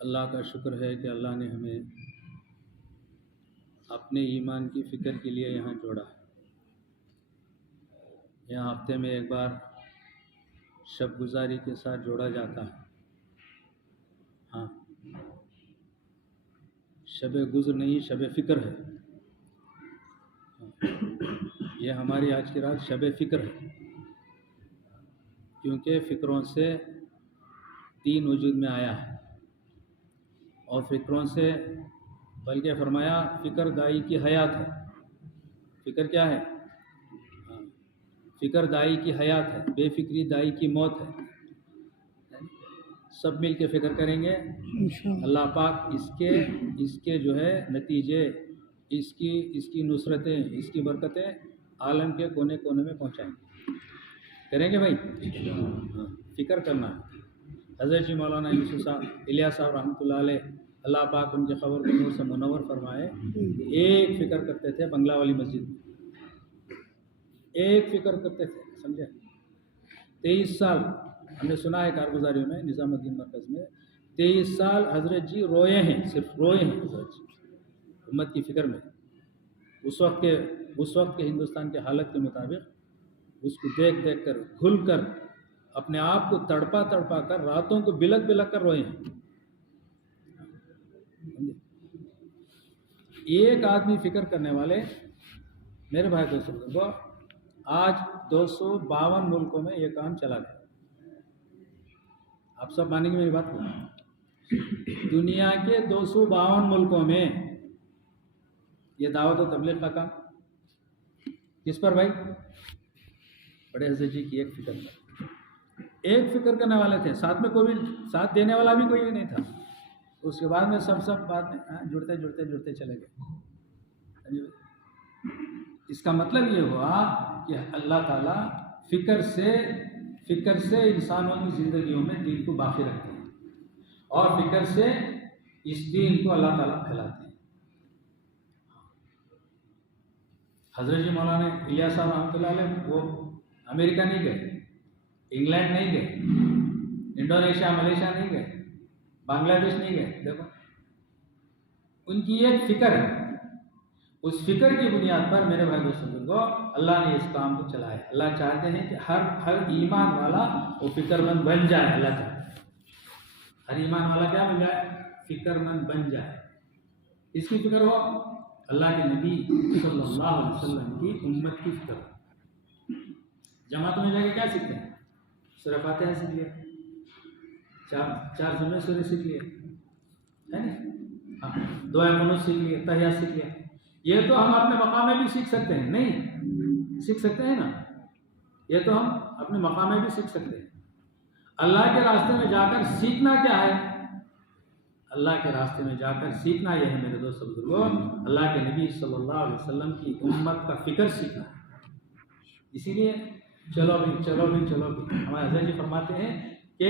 अल्लाह का शुक्र है कि अल्लाह ने हमें अपने ईमान की फ़िक्र के लिए यहाँ जोड़ा। यहाँ हफ्ते में एक बार शब गुज़ारी के साथ जोड़ा जाता है। हाँ, शब गुज़र नहीं, शब फ़िक्र है। ये हमारी आज की रात शब फ़िक्र है, क्योंकि फ़िक्रों से दीन वजूद में आया है। और फ़िक्रों से बल्कि फरमाया फ़िक्र दाई की हयात है। फ़िक्र क्या है? फ़िक्र दाई की हयात है, बेफ़िक्री दाई की मौत है। सब मिल के फ़िक्र करेंगे, अल्लाह पाक इसके जो है नतीजे, इसकी नुसरतें, इसकी बरकतें आलम के कोने कोने में पहुँचाएंगे। करेंगे भाई? हाँ, फ़िक्र करना है। हज़रत जी मौलाना यूसुफ साहब इलियास साहब रहमतुल्लाह अलैह, अल्लाह पाक उनके ख़बर को नूर से मुनव्वर फरमाए, एक फ़िक्र करते थे बंगला वाली मस्जिद में, एक फ़िक्र करते थे, समझे? 23 साल हमने सुना है कारगुजारियों में, निज़ामुद्दीन मरकज़ में 23 साल हज़रत जी रोए हैं, सिर्फ रोए हैं हज़रत जी उम्मत की फ़िक्र में। उस वक्त के हिंदुस्तान के हालत के मुताबिक उसको देख देख कर, घुल कर, अपने आप को तड़पा तड़पा कर, रातों को बिलक बिलक कर रोए हैं। एक आदमी फ़िक्र करने वाले मेरे भाई दोस्तों, आज 252 मुल्कों में ये काम चला गया। आप सब मानेंगे मेरी बात को? दुनिया के 252 मुल्कों में ये दावत और तबलीग का काम किस पर भाई? बड़े हज़रत जी की एक फ़िक्र पर। एक फ़िक्र करने वाले थे, साथ में कोई भी साथ देने वाला भी कोई नहीं था। उसके बाद में सब बाद में जुड़ते जुड़ते जुड़ते चले गए। इसका मतलब ये हुआ कि अल्लाह ताला फ़िक्र से इंसानों की ज़िंदगियों में दीन को बाकी रखते हैं, और फ़िक्र से इस दीन को अल्लाह ताला फैलाते हैं। हज़रत जी मौलाना इलियास साहब रहमतुल्लाह अलैह वो अमेरिका नहीं गए, इंग्लैंड नहीं गए, इंडोनेशिया मलेशिया नहीं गए, बांग्लादेश नहीं गए। देखो, उनकी एक फ़िक्र है। उस फ़िक्र की बुनियाद पर मेरे भाई दोस्तों, अल्लाह ने इस काम को चलाया। अल्लाह चाहते हैं कि हर ईमान वाला वो फ़िक्रमंद बन जाए। अल्लाह चाहते हैं हर ईमान वाला क्या बन जाए? फ़िक्रमंद बन जाए। इसकी फ़िक्र हो, अल्लाह के नबी सल्लल्लाहु अलैहि वसल्लम की उम्मत की फ़िक्र। जमात में जाके क्या सीखते हैं? सूरह फातिहा सीख लिया, चार जुमे सूरह सीख लिए, है ना? हाँ, दुआ कुनूत सीख लिए, तहिया सीख लिया। ये तो हम अपने मकाम में भी सीख सकते हैं, नहीं सीख सकते हैं ना? ये तो हम अपने मकाम में भी सीख सकते हैं। अल्लाह के रास्ते में जाकर सीखना क्या है? अल्लाह के रास्ते में जाकर सीखना यह है मेरे दोस्त बुजुर्गों, अल्लाह के नबी सल्लल्लाहु अलैहि वसल्लम की उम्मत का फ़िक्र सीखना है। इसीलिए चलो भी हमारे हज़रत जी फरमाते हैं कि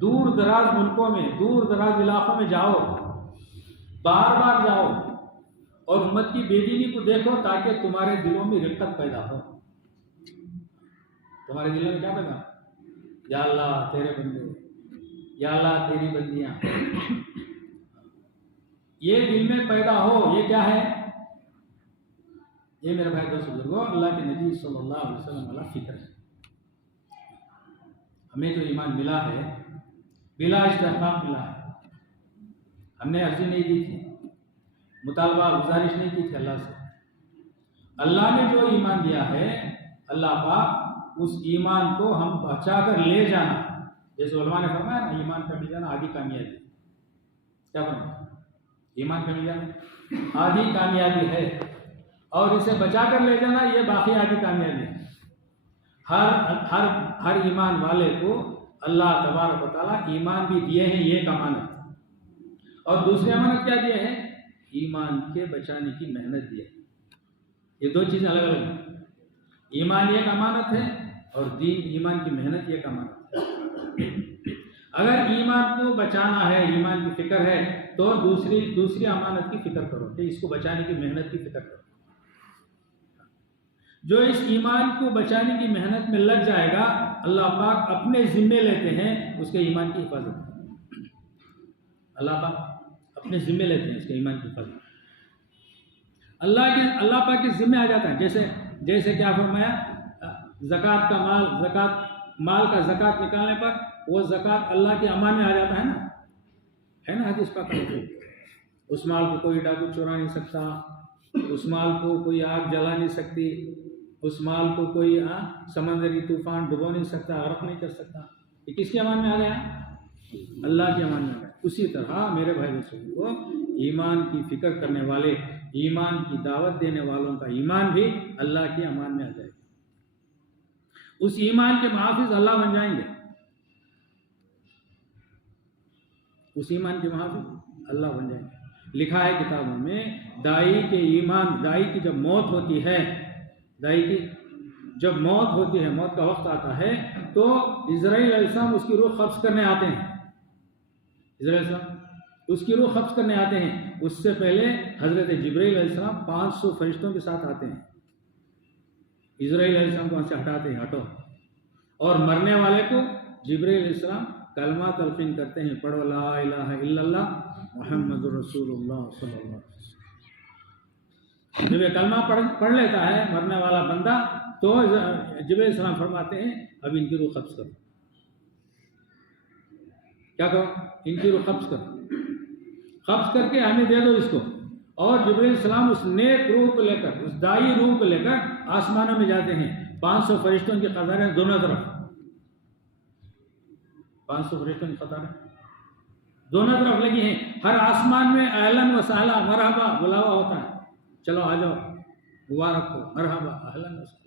दूर दराज मुल्कों में, दूर दराज इलाकों में जाओ, बार बार जाओ और उम्मत की बेदीनी को देखो, ताकि तुम्हारे दिलों में रिक्कत पैदा हो। तुम्हारे दिलों में क्या पैदा? या अल्लाह तेरे बंदे, या अल्लाह तेरी बंदियां, ये दिल में पैदा हो। ये क्या है? ये मेरे भाई दोस्त बुजुर्गों, अल्लाह के नबी सल्लल्लाहु अलैहि वसल्लम वाला फ़िक्र है। हमें जो ईमान मिला है बिला इस्तेहकाम मिला है। हमने अर्जी नहीं दी थी, मुतालबा गुजारिश नहीं की थी अल्लाह से। अल्लाह ने जो ईमान दिया है, अल्लाह पाक उस ईमान को हम बचा कर ले जाना, जैसे उलमा ने फरमाया ना, ईमान का मिल जाना आधी कामयाबी। क्या फरमाया? ईमान का मिल जाना आधी कामयाबी है, और इसे बचा कर ले जाना ये बाकी आधी कामयाबी है। हर ईमान वाले को अल्लाह तबारक व तआला ईमान भी दिए हैं, ये अमानत, और दूसरी अमानत क्या दिए हैं? ईमान के बचाने की मेहनत दी है। ये दो चीज़ें अलग अलग हैं। ईमान एक अमानत है और दीन ईमान की मेहनत एक अमानत है। अगर ईमान को बचाना है, ईमान की फ़िक्र है, तो दूसरी अमानत की फ़िक्र करो, कि इसको बचाने की मेहनत की फ़िक्र करो। जो इस ईमान को बचाने की मेहनत में लग जाएगा, अल्लाह पाक अपने ज़िम्मे लेते हैं उसके ईमान की हिफाजत। अल्लाह पाक अपने ज़िम्मे लेते हैं इसके ईमान की हिफाजत। अल्लाह पाक के ज़िम्मे आ जाता है। जैसे क्या फरमाया, ज़कात का माल का ज़कात निकालने पर वो ज़कात अल्लाह के अमान में आ जाता है ना हदीस पाक में। उस माल को कोई डाकू चुरा नहीं सकता, उस माल को कोई आग जला नहीं सकती, उस माल को कोई समंदरी तूफान डुबो नहीं सकता, गर्क नहीं कर सकता। ये किसके अमान में आ गया? अल्लाह के अमान में आ गया। उसी तरह मेरे भाई बच्चों को ईमान की फिक्र करने वाले, ईमान की दावत देने वालों का ईमान भी अल्लाह के अमान में आ जाएगा। उस ईमान के मुहाफिज अल्लाह बन जाएंगे। उस ईमान के मुहाफिज अल्लाह बन जाएंगे। लिखा है किताबों में, दाई की जब मौत होती है, जब मौत होती है, मौत का वक्त आता है, तो इज़राइल अलैहिस्सलाम उसकी रूह कब्ज़ करने आते हैं। इज़राइल अलैहिस्सलाम उसकी रूह कब्ज़ करने आते हैं। उससे पहले हज़रत जिब्रील अलैहिस्सलाम 500 फरिश्तों के साथ आते हैं। इज़राइल अलैहिस्सलाम को वहाँ से हटाते हैं, हटो। और मरने वाले को जिब्रील अलैहिस्सलाम कलमा तलक़ीन करते हैं, पढ़ो ला इलाहा इल्लल्लाह मुहम्मदुर रसूलुल्लाह सल्लल्लाहु अलैहि वसल्लम। जब ये कलमा पढ़ लेता है मरने वाला बंदा, तो जिब्रील अलैहिस्सलाम फरमाते हैं अब इनकी रूह कब्ज़ करो। क्या करो? इनकी रूह कब्ज़ करो, कब्ज़ करके हमें दे दो इसको। और जिब्रील अलैहिस्सलाम उस नेक रूह को लेकर, उस दाई रूह को लेकर आसमानों में जाते हैं। 500 फरिश्तों की कतारें दोनों तरफ, 500 फरिश्तों की कतारें दोनों तरफ लगी हैं। हर आसमान में अहलन व सहला मरहबा बुलावा होता है, चलो आ जाओ, मुबारक हो, मरहबा अहलन व सहला।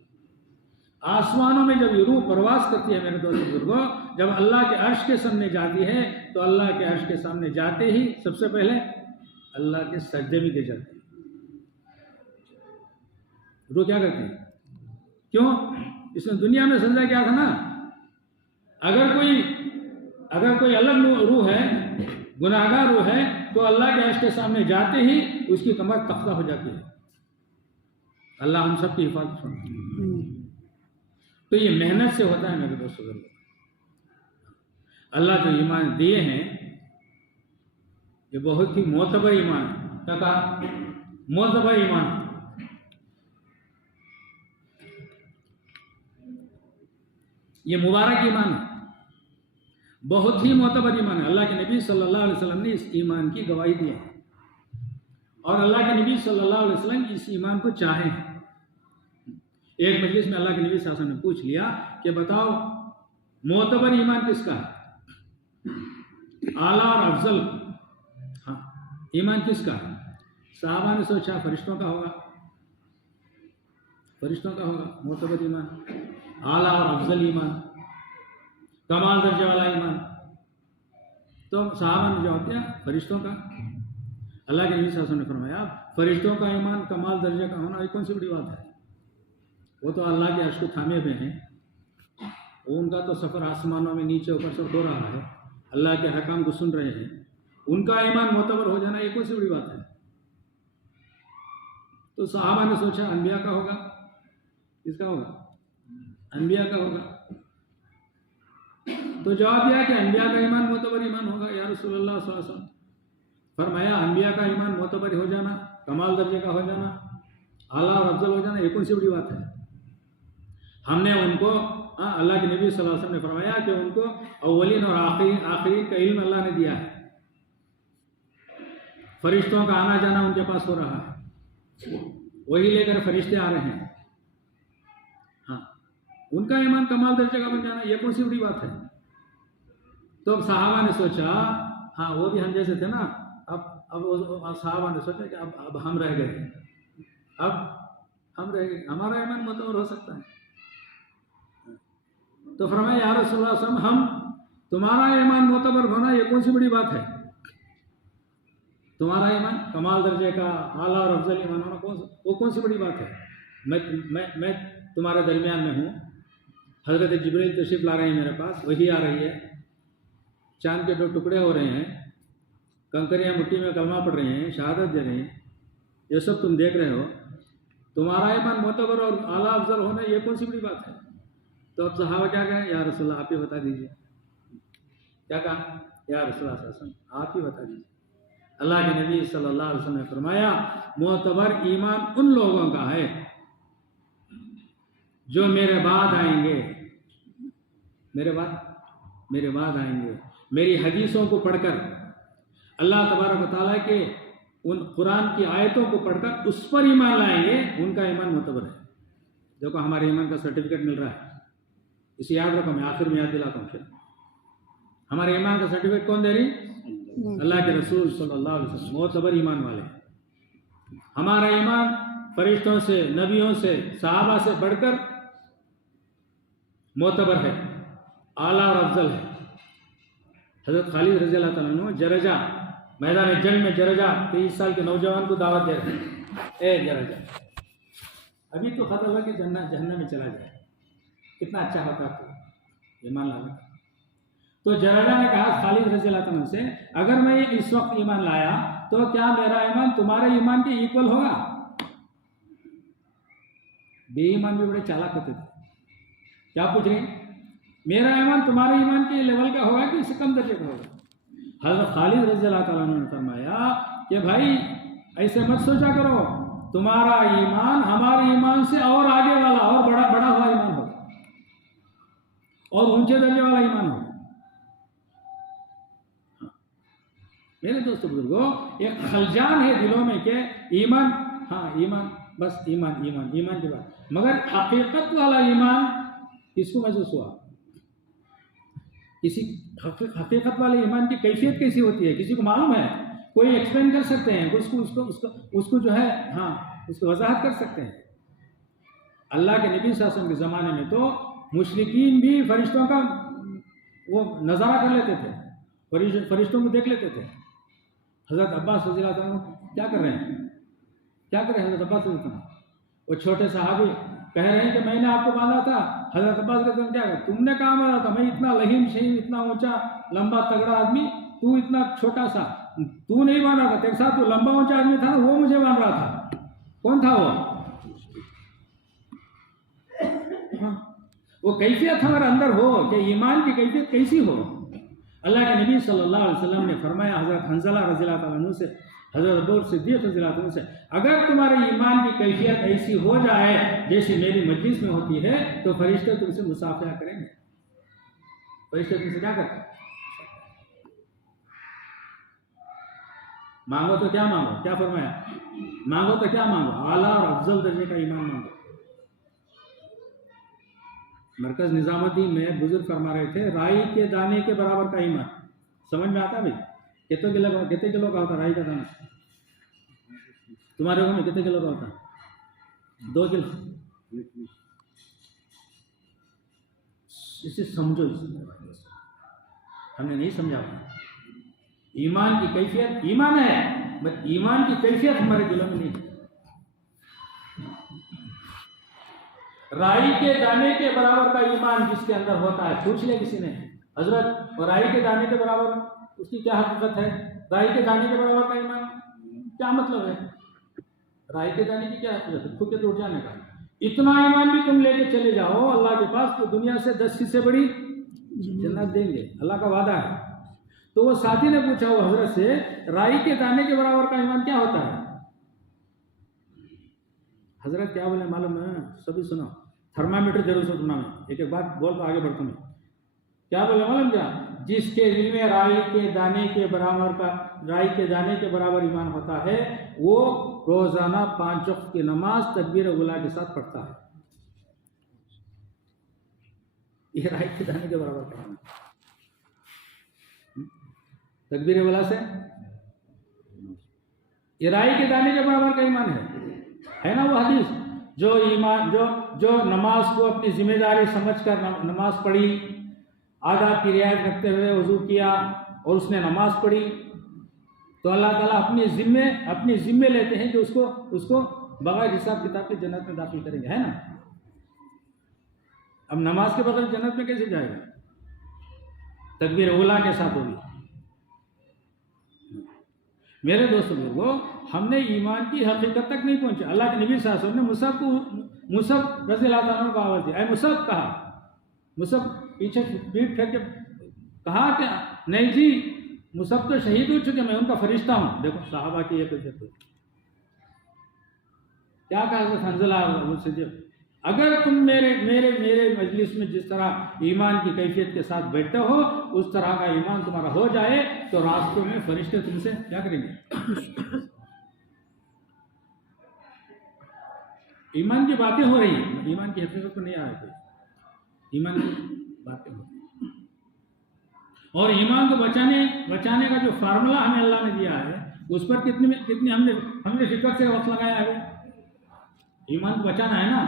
आसमानों में जब ये रूह प्रवास करती है मेरे दोस्त बुजुर्गों, जब अल्लाह के अर्श के सामने जाती है, तो अल्लाह के अर्श के सामने जाते ही सबसे पहले अल्लाह के सजदे में गिर जाती है। रूह क्या करती है? क्यों? इसने दुनिया में सजदा किया था ना। अगर कोई अलग रूह है, गुनाहगार रूह है, तो अल्लाह के अर्श के सामने जाते ही उसकी कमर तख्ता हो जाती है। अल्लाह हम सब की हिफाजत फरमाए। तो ये मेहनत से होता है मेरे दोस्तों। अल्लाह जो ईमान दिए हैं ये बहुत ही मोतबर ईमान है। क्या कहा? मोतबर ईमान। ये मुबारक ईमान है, बहुत ही मोतबर ईमान है। अल्लाह के नबी सल्लल्लाहु अलैहि वसल्लम ने इस ईमान की गवाही दी है, और अल्लाह के नबी सल्लल्लाहु अलैहि वसल्लम इस ईमान को चाहे। एक मजलिस में अल्लाह के नबी सल्लल्लाहु अलैहि वसल्लम ने पूछ लिया कि बताओ मोतबर ईमान किसका है, आला और अफजल, हाँ, ईमान किसका है? साहबा ने सोचा फरिश्तों का होगा, फरिश्तों का होगा मोतबर ईमान, आला और अफजल ईमान, कमाल दर्जे वाला ईमान। तो साहबा ने जवाब दिया फरिश्तों का। अल्लाह के नबी सल्लल्लाहु अलैहि वसल्लम ने फरमाया फरिश्तों का ईमान कमाल दर्जे का होना ये कौन सी बड़ी बात है? वो तो अल्लाह के अर्श को थामे हुए हैं, उनका तो सफ़र आसमानों में नीचे ऊपर से हो रहा है, अल्लाह के हकाम को सुन रहे हैं, उनका ईमान मोतबर हो जाना ये कौन सी बड़ी बात है? तो साहबा ने सोचा अनबिया का होगा। किसका होगा? अनबिया का होगा। तो जवाब दिया कि अनबिया का ईमान मोतबर ईमान होगा या रसूलुल्लाह सल्लल्लाहु अलैहि वसल्लम। फरमाया अनबिया का ईमान मोतबर हो जाना, कमाल दर्जे का हो जाना, आला और अफजल हो जाना ये कौन सी बड़ी बात है? हमने उनको अल्लाह के नबी सल्लल्लाहु अलैहि वसल्लम ने फरमाया कि उनको अव्वलीन और आखिरीन का इल्म अल्लाह ने दिया है, फरिश्तों का आना जाना उनके पास हो रहा है, वही लेकर फरिश्ते आ रहे हैं। हाँ, उनका ईमान कमाल दर्जे का बन जाना ये कौन सी बड़ी बात है? तो अब साहबा ने सोचा, हाँ वो भी हम जैसे थे ना, अब साहबा ने सोचा कि अब हम रह गए, अब हम रह गए, हमारा ईमान मोतबर हो सकता है। तो फरमाया या रसूलुल्लाह सल्लल्लाहु अलैहि वसल्लम, हम तुम्हारा ईमान मोतबर होना ये कौन सी बड़ी बात है? तुम्हारा ईमान कमाल दर्जे का, आला और अफजल ईमान होना वो कौन सी बड़ी बात है? मैं तुम्हारे दरमियान में हूँ, हज़रत जिब्रील तशरीफ़ ला रहे हैं मेरे पास, वही आ रही है, चांद के 2 टुकड़े हो रहे हैं, कंकरियाँ मुट्ठी में कलमा पढ़ रहे हैं, शहादत दे रहे हैं, ये सब तुम देख रहे हो, तुम्हारा ईमान मोतबर और आला अफजल होना ये कौन सी बड़ी बात है? तो अब सहाबा क्या कहें? या रसूलल्लाह आप ही बता दीजिए। क्या कहा? या रसूलुल्लाह सल्लल्लाहु अलैहि वसल्लम आप ही बता दीजिए। अल्लाह के नबी सल्लल्लाहु अलैहि वसल्लम ने फरमाया मोतबर ईमान उन लोगों का है जो मेरे बाद आएंगे, मेरे बाद आएंगे, मेरी हदीसों को पढ़कर, अल्लाह तबारक व तआला के उन कुरान की आयतों को पढ़कर उस पर ईमान लाएंगे, उनका ईमान मोतबर है। देखो हमारे ईमान का सर्टिफिकेट मिल रहा है, इसे याद रखो, मैं आखिर में याद दिलाता हूँ। फिर हमारे ईमान का सर्टिफिकेट कौन दे रही? अल्लाह के रसूल सल्लल्लाहु अलैहि वसल्लम, मोतबर ईमान वाले। हमारा ईमान फरिश्तों से, नबियों से, सहाबा से बढ़कर मोतबर है, आला और अफजल है। हजरत खालिद रज़ी अल्लाह तआला अन्हु जरजा मैदान जंग में जरजा 23 साल के नौजवान को दावत दे रहे हैं, ए जरजा अभी तो खतरा हुआ कि जहन्नम में चला जाए, कितना अच्छा होता तो ईमान लाने। तो जरजा ने कहा खालिद रज़ी अल्लाह तआला से, अगर मैं इस वक्त ईमान लाया तो क्या मेरा ईमान तुम्हारे ईमान के इक्वल होगा? बेईमान भी बड़े चालाक होते थे, क्या पूछ रहे हैं? मेरा ईमान तुम्हारे ईमान के लेवल का होगा कि इससे कम दर्जे का होगा? हज़रत खालिद रज़ी अल्लाह तआला ने फरमाया कि भाई ऐसे मत सोचा करो, तुम्हारा ईमान हमारे ईमान से और आगे वाला और बड़ा हुआ ईमान होगा और ऊंचे दर्जे वाला ईमान होगा। मेरे दोस्तों बुजुर्गों, एक खलजान है दिलों में कि ईमान, हाँ ईमान, बस ईमान ईमान ईमान के बाद, मगर हकीकत वाला ईमान किसको महसूस हुआ? किसी हकीकत वाले ईमान की कैफियत कैसी होती है किसी को मालूम है? कोई एक्सप्लेन कर सकते हैं उसको जो है, हाँ उसको वजाहत कर सकते हैं। अल्लाह के नबी सल्लल्लाहु अलैहि वसल्लम के ज़माने में तो मुशरिकीन भी फरिश्तों का वो नज़ारा कर लेते थे, फरिश्तों को देख लेते थे। हज़रत अब्बास रज़ी अल्लाह तआला क्या कर रहे हैं? हज़रत अब्बास रज़ी अल्लाह तआला, वो छोटे सहाबी कह रहे हैं कि मैंने आपको बांधा था। हज़रत अब्बास रज़ी अल्लाह तआला क्या कर, तुमने कहाँ बांधा था? मैं इतना लहीम शहीम, इतना ऊंचा लंबा तगड़ा आदमी, तू इतना छोटा सा, तू नहीं बांधा था, तेरे साथ तो लंबा ऊंचा आदमी था ना, वो मुझे बांध रहा था। कौन था वो? वो कैफियत हमारे अंदर हो कि ईमान की कैफियत कैसी हो। अल्लाह के नबी सल्लल्लाहु अलैहि वसल्लम ने फरमाया हज़रत हंज़ला रज़ियल्लाहु तआला अन्हु से, हज़रत अबू सिद्दीक़ रज़ियल्लाहु अन्हु से, अगर तुम्हारे ईमान की कैफियत ऐसी हो जाए जैसी मेरी मजलिस में होती है तो फरिश्ते तुमसे मुसाफिया करेंगे। फरिश्ते तुमसे क्या करते? मांगो तो क्या मांगो? क्या फरमाया? मांगो तो क्या मांगो? आला और अफजल दर्जे का ईमान मांगो। मरकज निजामुद्दीन में बुजुर्ग फरमा रहे थे, राई के दाने के बराबर का ईमान। समझ में आता भाई? कितने किलो का होता राई का दाना? तुम्हारे घर में कितने किलो का होता? 2 किलो। इसे समझो, हमने नहीं समझा। ईमान की कैफियत ईमान है, बट ईमान की कैफियत हमारे दिलों में नहीं है। राई के दाने के बराबर का ईमान जिसके अंदर होता है, पूछ ले किसी ने, हजरत और राई के दाने के बराबर उसकी क्या हकीकत है? राई के दाने के बराबर का ईमान क्या मतलब है? राई के दाने की क्या हकीकत है? खुद के टूट जाने का। इतना ईमान भी तुम लेके चले जाओ अल्लाह के पास तो दुनिया से 10 हिस्से बड़ी जन्नत देंगे, अल्लाह का वादा है। तो वो साथी ने पूछा वो हजरत से, राई के दाने के बराबर का ईमान क्या होता है? हजरत क्या बोले मालूम है? सभी सुनो, थर्मामीटर जरूर से सुना, मैं एक बात बोल तो आगे बढ़ता हूँ। क्या बोले मालूम? क्या? जिसके दिल में राई के दाने के बराबर ईमान होता है वो रोजाना 5 वक्त की नमाज तकबीर उला के साथ पढ़ता है। ये राई के दाने के बराबर पढ़ाना, तकबीर उला से ये राई के दाने के बराबर का ईमान है ना वो हदीस? जो ईमान जो नमाज को अपनी जिम्मेदारी समझकर नमाज पढ़ी, आदाब की रियायत रखते हुए वजू किया और उसने नमाज पढ़ी, तो अल्लाह ताला अपनी जिम्मे लेते हैं कि उसको बगैर हिसाब किताब के जन्नत में दाखिल करेंगे, है ना? अब नमाज के बगैर जन्नत में कैसे जाएगा? तकबीर उला के साथ होगी। मेरे दोस्तों लोगों, हमने ईमान की हकीकत तक नहीं पहुंचे। अल्लाह के नबी सल्लल्लाहु अलैहि वसल्लम ने मुसअब रज़ियल्लाहु अन्हु को आवाज़ दी, ऐ मुसअब कहा। मुसअब पीछे पीठ फेर के कहा कि नहीं जी मुसब तो शहीद हो चुके, मैं उनका फरिश्ता हूँ। देखो सहाबा की ये कैफियत है। क्या कहा हंज़ला मुझसे, अगर तुम मेरे मेरे मेरे मजलिस में जिस तरह ईमान की कैफियत के साथ बैठते हो उस तरह का ईमान तुम्हारा हो जाए तो रास्तों में फरिश्ते तुमसे क्या करेंगे। ईमान की बातें हो रही है, ईमान की हकीकत को नहीं आ रही, ईमान की बातें हो रही है। और ईमान को बचाने का जो फार्मूला हमें अल्लाह ने दिया है उस पर कितनी हमने फिक्र से वक्त लगाया है। ईमान को बचाना है ना,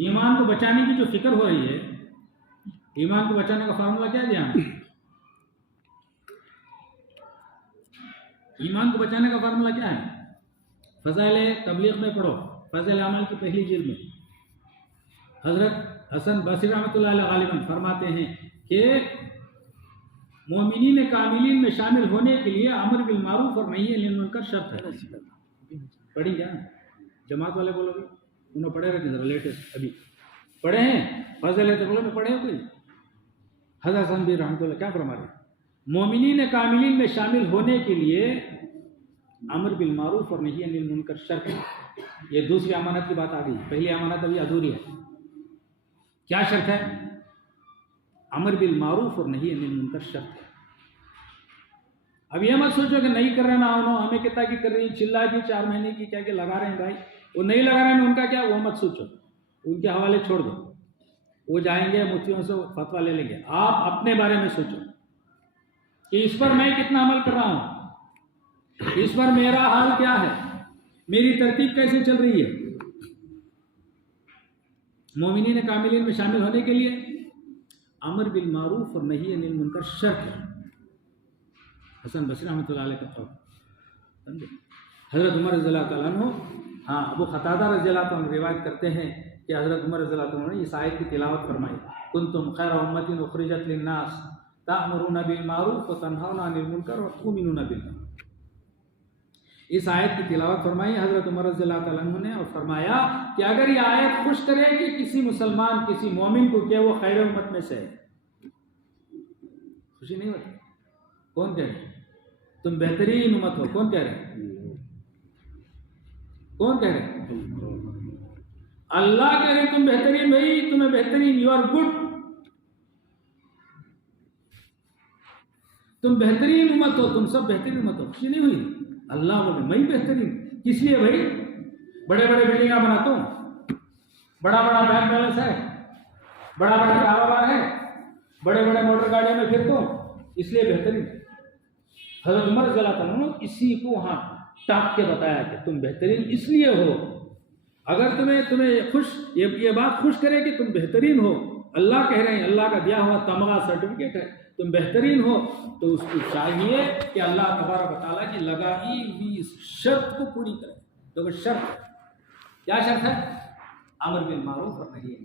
ईमान को बचाने की जो फिक्र हो रही है, ईमान को बचाने का फार्मूला क्या दिया हमने? ईमान को बचाने का फार्मूला क्या है? फज़ाइल तबलीग में पढ़ो, फज़ल अमल की पहली जिल्द में हज़रत हसन बसरी रहमतुल्लाह अलैह गालिबन फरमाते हैं कि मोमिनीन कामिलीन में शामिल होने के लिए अमर बिल मारूफ और नही अनिल मुनकर शर्त है। पढ़ी क्या जमात वाले बोलोगे? उन्होंने पढ़े रहते हैं, लेटेस्ट अभी पढ़े हैं, फज़ल तबलीग में पढ़े हो कोई? हज़रत हसन बसरी रहमतुल्लाह क्या फरमा रहे? मोमिनीन कामिलीन में शामिल होने के लिए अमर बिल मारूफ और नही अनिल मुनकर शर्त है। ये दूसरी अमानत की बात आ गई, पहली अमानत अभी अधूरी है। क्या शर्त है? अमर बिल मारूफ और नही अनिल मुनकर शर्त है। अब ये मत सोचो कि नहीं कर रहे ना हो, हमें कितना की कर रही, चिल्ला की 4 महीने की क्या क्या लगा रहे हैं भाई, वो नहीं लगा रहे हैं उनका क्या, वो मत सोचो, उनके हवाले छोड़ दो, वो जाएंगे मुफ्तियों से फतवा ले लेंगे। आप अपने बारे में सोचो कि इस पर मैं कितना अमल कर रहा हूं, इस पर मेरा हाल क्या है, मेरी तरतीब कैसे चल रही है। मोमिनीन कामिलीन में शामिल होने के लिए अमर बिल मारूफ और नही अनिल मुनकर शर्त है। हसन बसरी रहमतुल्लाह अलैह का कौल, समझे? हज़रत उमर रज़ियल्लाहु तआला अन्हु, हाँ अबू क़तादा रज़ियल्लाहु तआला अन्हु रिवायत करते हैं कि हज़रत उमर रज़ियल्लाहु तआला अन्हु ने इस आयत की तिलावत फरमाई, कुंतुम खैरा उम्मतिन उखरिजत लिन्नास तामुरूना बिल मारूफ व तनहाउना अनिल मुनकर व तुमिनूना बिल्लाह। इस आयत की तिलावत फरमाई हज़रत उमर रज़ियल्लाहु तआला अन्हु ने और फरमाया कि अगर ये आयत खुश करे कि किसी मुसलमान किसी मोमिन को क्या वो खैर उम्मत में से है, खुशी नहीं होती? कौन कह रहे तुम बेहतरीन उम्मत हो? कौन कह रहे? कौन कह रहे? अल्लाह कह रहे तुम बेहतरीन, भाई तुम्हें बेहतरीन, यू आर गुड, तुम बेहतरीन उम्मत हो, तुम सब बेहतरीन उम्मत हो। खुशी नहीं हुई? अल्लाह बोले मैं बेहतरीन, किस लिए भाई? बड़े बड़े बिल्डिंग बनाता हूँ, बड़ा बड़ा बैंक बैलेंस है, बड़ा बड़ा कारोबार है, बड़े बड़े मोटर गाड़ियों में फिरता हूँ, इसलिए बेहतरीन। हज़रत उमर रज़ियल्लाहु तआला अन्हु इसी को वहाँ टाँप के बताया कि तुम बेहतरीन इसलिए हो, अगर तुम्हें खुश ये बात खुश करे कि तुम बेहतरीन हो, अल्लाह कह रहे हैं, अल्लाह का दिया हुआ तमगा सर्टिफिकेट है, तुम बेहतरीन हो, तो उसको चाहिए कि अल्लाह तबारक व तआला की लगाई हुई इस शर्त को पूरी करें। तो वो शर्त क्या शर्त है? अमर बिल मारूफ और नही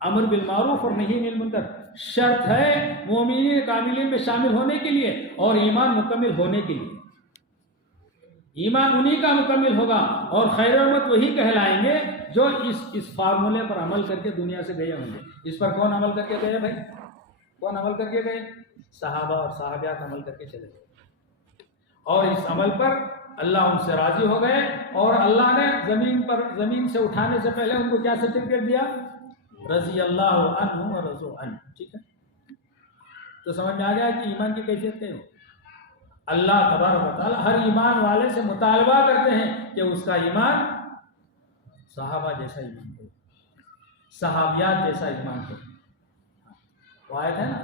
अमर बिल मारूफ और नही अनिल मुनकर शर्त है मोमिनीन कामिलीन में शामिल होने के लिए और ईमान मुकम्मिल होने के लिए। ईमान उन्हीं का मुकम्मिल होगा और खैर उम्मत वही कहलाएंगे जो इस फार्मूले पर अमल करके दुनिया से गए होंगे। इस पर कौन अमल करके गए भाई? कौन अमल करके गए? सहाबा और सहाबियात अमल करके चले गए और इस अमल पर अल्लाह उनसे राजी हो गए और अल्लाह ने जमीन से उठाने से पहले उनको क्या सर्टिफिकेट दिया? रज़ी अल्लाहु अन्हु व रज़ू अन्हु। ठीक है, तो समझ में आ गया कि ईमान की कैफियत क्या है। अल्लाह तबारक व तआला हर ईमान वाले से मुतालबा करते हैं कि उसका ईमान सहाबा जैसा ईमान हो, सहाबियात जैसा ईमान हो। वो आयत है ना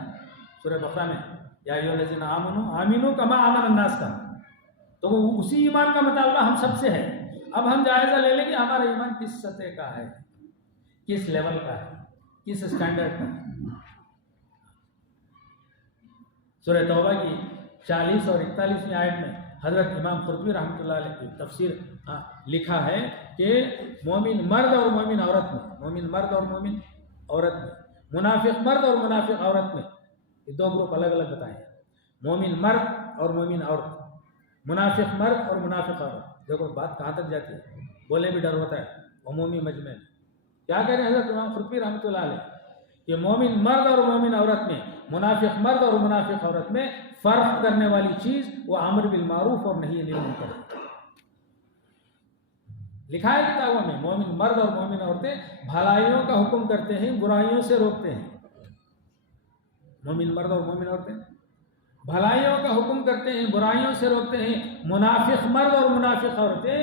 सूरह बकरा में, या अय्युहल्लज़ीना आमनू आमिनू कमा आमन अन्नास का, तो वो उसी ईमान का मुतालबा हम सबसे है। अब हम जायज़ा ले लेंगे हमारा ईमान किस सतह का है, किस लेवल का है, किस स्टैंडर्ड का है। सूरह तौबा की 40 और 41वीं आयत में हज़रत इमाम क़ुरतुबी रहमतुल्लाह अलैह की तफसीर लिखा है कि मोमिन मर्द और मोमिन औरत में, मोमिन मर्द और मोमिन औरत में, मुनाफिक मर्द और मुनाफिक औरत में, ये दो ग्रुप अलग अलग बताए। मोमिन मर्द और मोमिन औरत, मुनाफिक मर्द और मुनाफिक औरत। देखो बात कहाँ तक जाती है, बोले भी डर होता है। अमूमी मजमे में क्या कह रहे हैं हज़रत इमाम क़ुरतुबी रहमतुल्लाह अलैह कि मोमिन मर्द और मोमिन औरत में, मुनाफिक मर्द और मुनाफिक औरत में फर्क करने वाली चीज वो अम्र बिल मारूफ और नही अनिल मुनकर। लिखा है किताबों में, मोमिन मर्द और मोमिन औरतें भलाइयों का हुक्म करते हैं, बुराइयों से रोकते हैं। मोमिन मर्द और मोमिन औरतें भलाइयों का हुक्म करते हैं, बुराइयों से रोकते हैं। मुनाफिक मर्द और मुनाफिक औरतें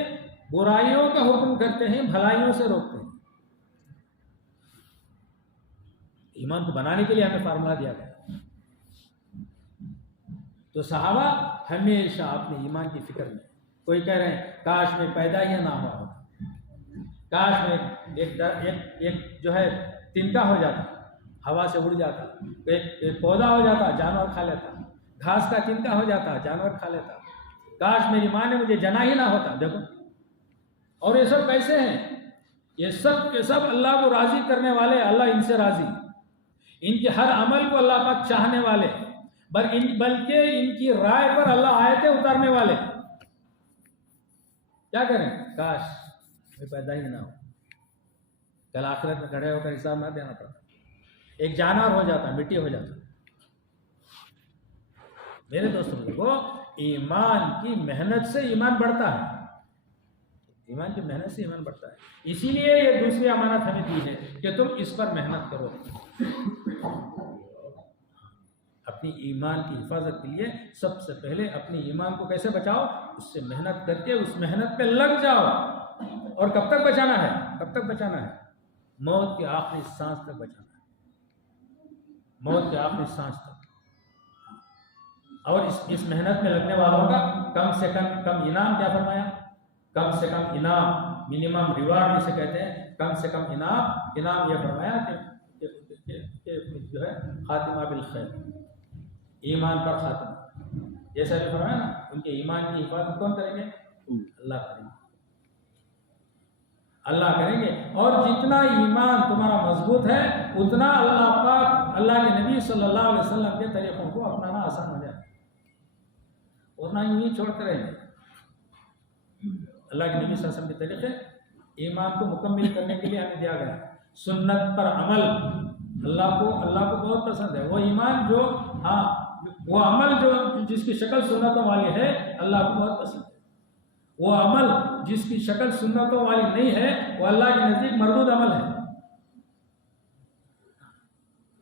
बुराइयों का हुक्म करते हैं, भलाइयों से रोकते हैं। ईमान को बनाने के लिए हमें फार्मूला दिया गया। तो सहाबा हमेशा अपने ईमान की फिक्र में, कोई कह रहे हैं काश में पैदा ही ना हुआ होता, काश में एक जो है तिनका हो जाता, हवा से उड़ जाता, एक पौधा हो जाता, जानवर खा लेता, घास का तिनका हो जाता, जानवर खा लेता, काश मेरी माँ ने मुझे जना ही ना होता। देखो, और ये सब कैसे हैं? ये सब के सब अल्लाह को राजी करने वाले, अल्लाह इनसे राजी, इनके हर अमल को अल्लाह पाक चाहने वाले, बल्कि इनकी राय पर अल्लाह आयतें उतारने वाले। क्या करें? काश मैं पैदा ही ना हो, कल आखिरत में खड़े होकर हिसाब ना देना पड़ता, एक जानवर हो जाता, मिट्टी हो जाता। मेरे दोस्तों, देखो, ईमान की मेहनत से ईमान बढ़ता है, ईमान की मेहनत से ईमान बढ़ता है। इसीलिए ये दूसरी अमानत हमें दी है कि तुम इस पर मेहनत करो। अपनी ईमान की हिफाजत के लिए सबसे पहले अपने ईमान को कैसे बचाओ? उससे मेहनत करके उस मेहनत पे लग जाओ। और कब तक बचाना है? कब तक बचाना है? मौत के आखिरी सांस तक बचाना है, मौत के आखिरी सांस तक। और इस मेहनत में लगने वालों का कम से कम इनाम क्या फरमाया? कम से कम इनाम, मिनिमम रिवार्ड जिसे कहते हैं, कम से कम इनाम यह फरमाया कि जो है खातिमा बिल खैर, ईमान पर खातिमा। जैसा भी फरमाया ना, उनके ईमान की हिफाजत कौन करेंगे? अल्लाह करेंगे, अल्लाह करेंगे। और जितना ईमान तुम्हारा मजबूत है, उतना अल्लाह पाक, अल्लाह के नबी सल्लल्लाहु अलैहि वसल्लम के तरीकों को अपनाना आसान हो जाए, उतना यूं छोड़ते रहेंगे। अल्लाह के नबी सल्लल्लाहु अलैहि वसल्लम के तरीके ईमान को मुकम्मल करने के लिए हमें दिया गया। सुन्नत पर अमल अल्लाह को बहुत पसंद है। वो ईमान जो, वो अमल जो जिसकी शक्ल सुन्नतों वाली है, अल्लाह को बहुत पसंद है। वो अमल जिसकी शक्ल सुन्नतों वाली नहीं है, वो अल्लाह के नजदीक मरदूद अमल है।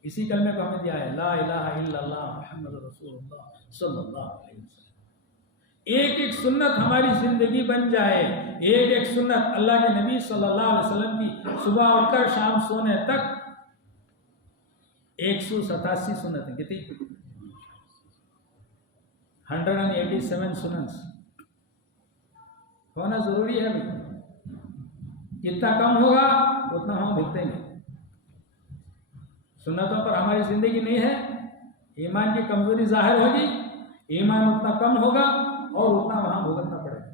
इसी कलमे को हमें दिया है, ला इलाहा इल्लल्लाह मुहम्मदुर रसूलुल्लाह सल्लल्लाहु अलैहि वसल्लम। एक एक सुन्नत हमारी जिंदगी बन जाए, एक एक सुन्नत अल्लाह के नबी सल्लल्लाहु अलैहि वसल्लम की, सुबह उठकर शाम सोने तक 187 सुन्नतें, कितनी? 187 सुन्नत होना जरूरी है भाई। जितना कम होगा उतना हम भुगतेंगे। सुन्नतों पर हमारी जिंदगी नहीं है, ईमान की कमजोरी जाहिर होगी, ईमान उतना कम होगा और उतना वहां भुगतना पड़ेगा।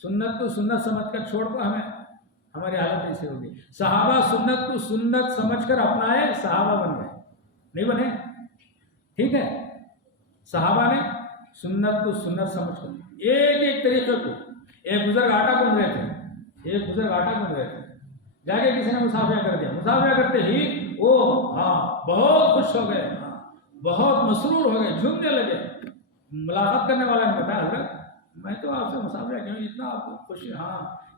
सुन्नत को सुन्नत समझकर छोड़ को हमारी हालत ऐसी होगी। सहाबा सुन्नत को सुन्नत समझकर अपनाए, सहाबा बन गए, नहीं बने? ठीक है, सहाबा ने सुन्नत को सुन्नत समझकर एक एक तरीके को, एक बुजुर्ग आटा गूंद रहे थे, जाके किसी ने मुसाफिया कर दिया, मुसाफिया करते ही वो बहुत खुश हो गए, बहुत मसरूर हो गए, झूमने लगे। मुलाकात करने वाला ने बताया, हजरत मैं तो आपसे मुसाफिया क्यों, इतना आपको खुशी,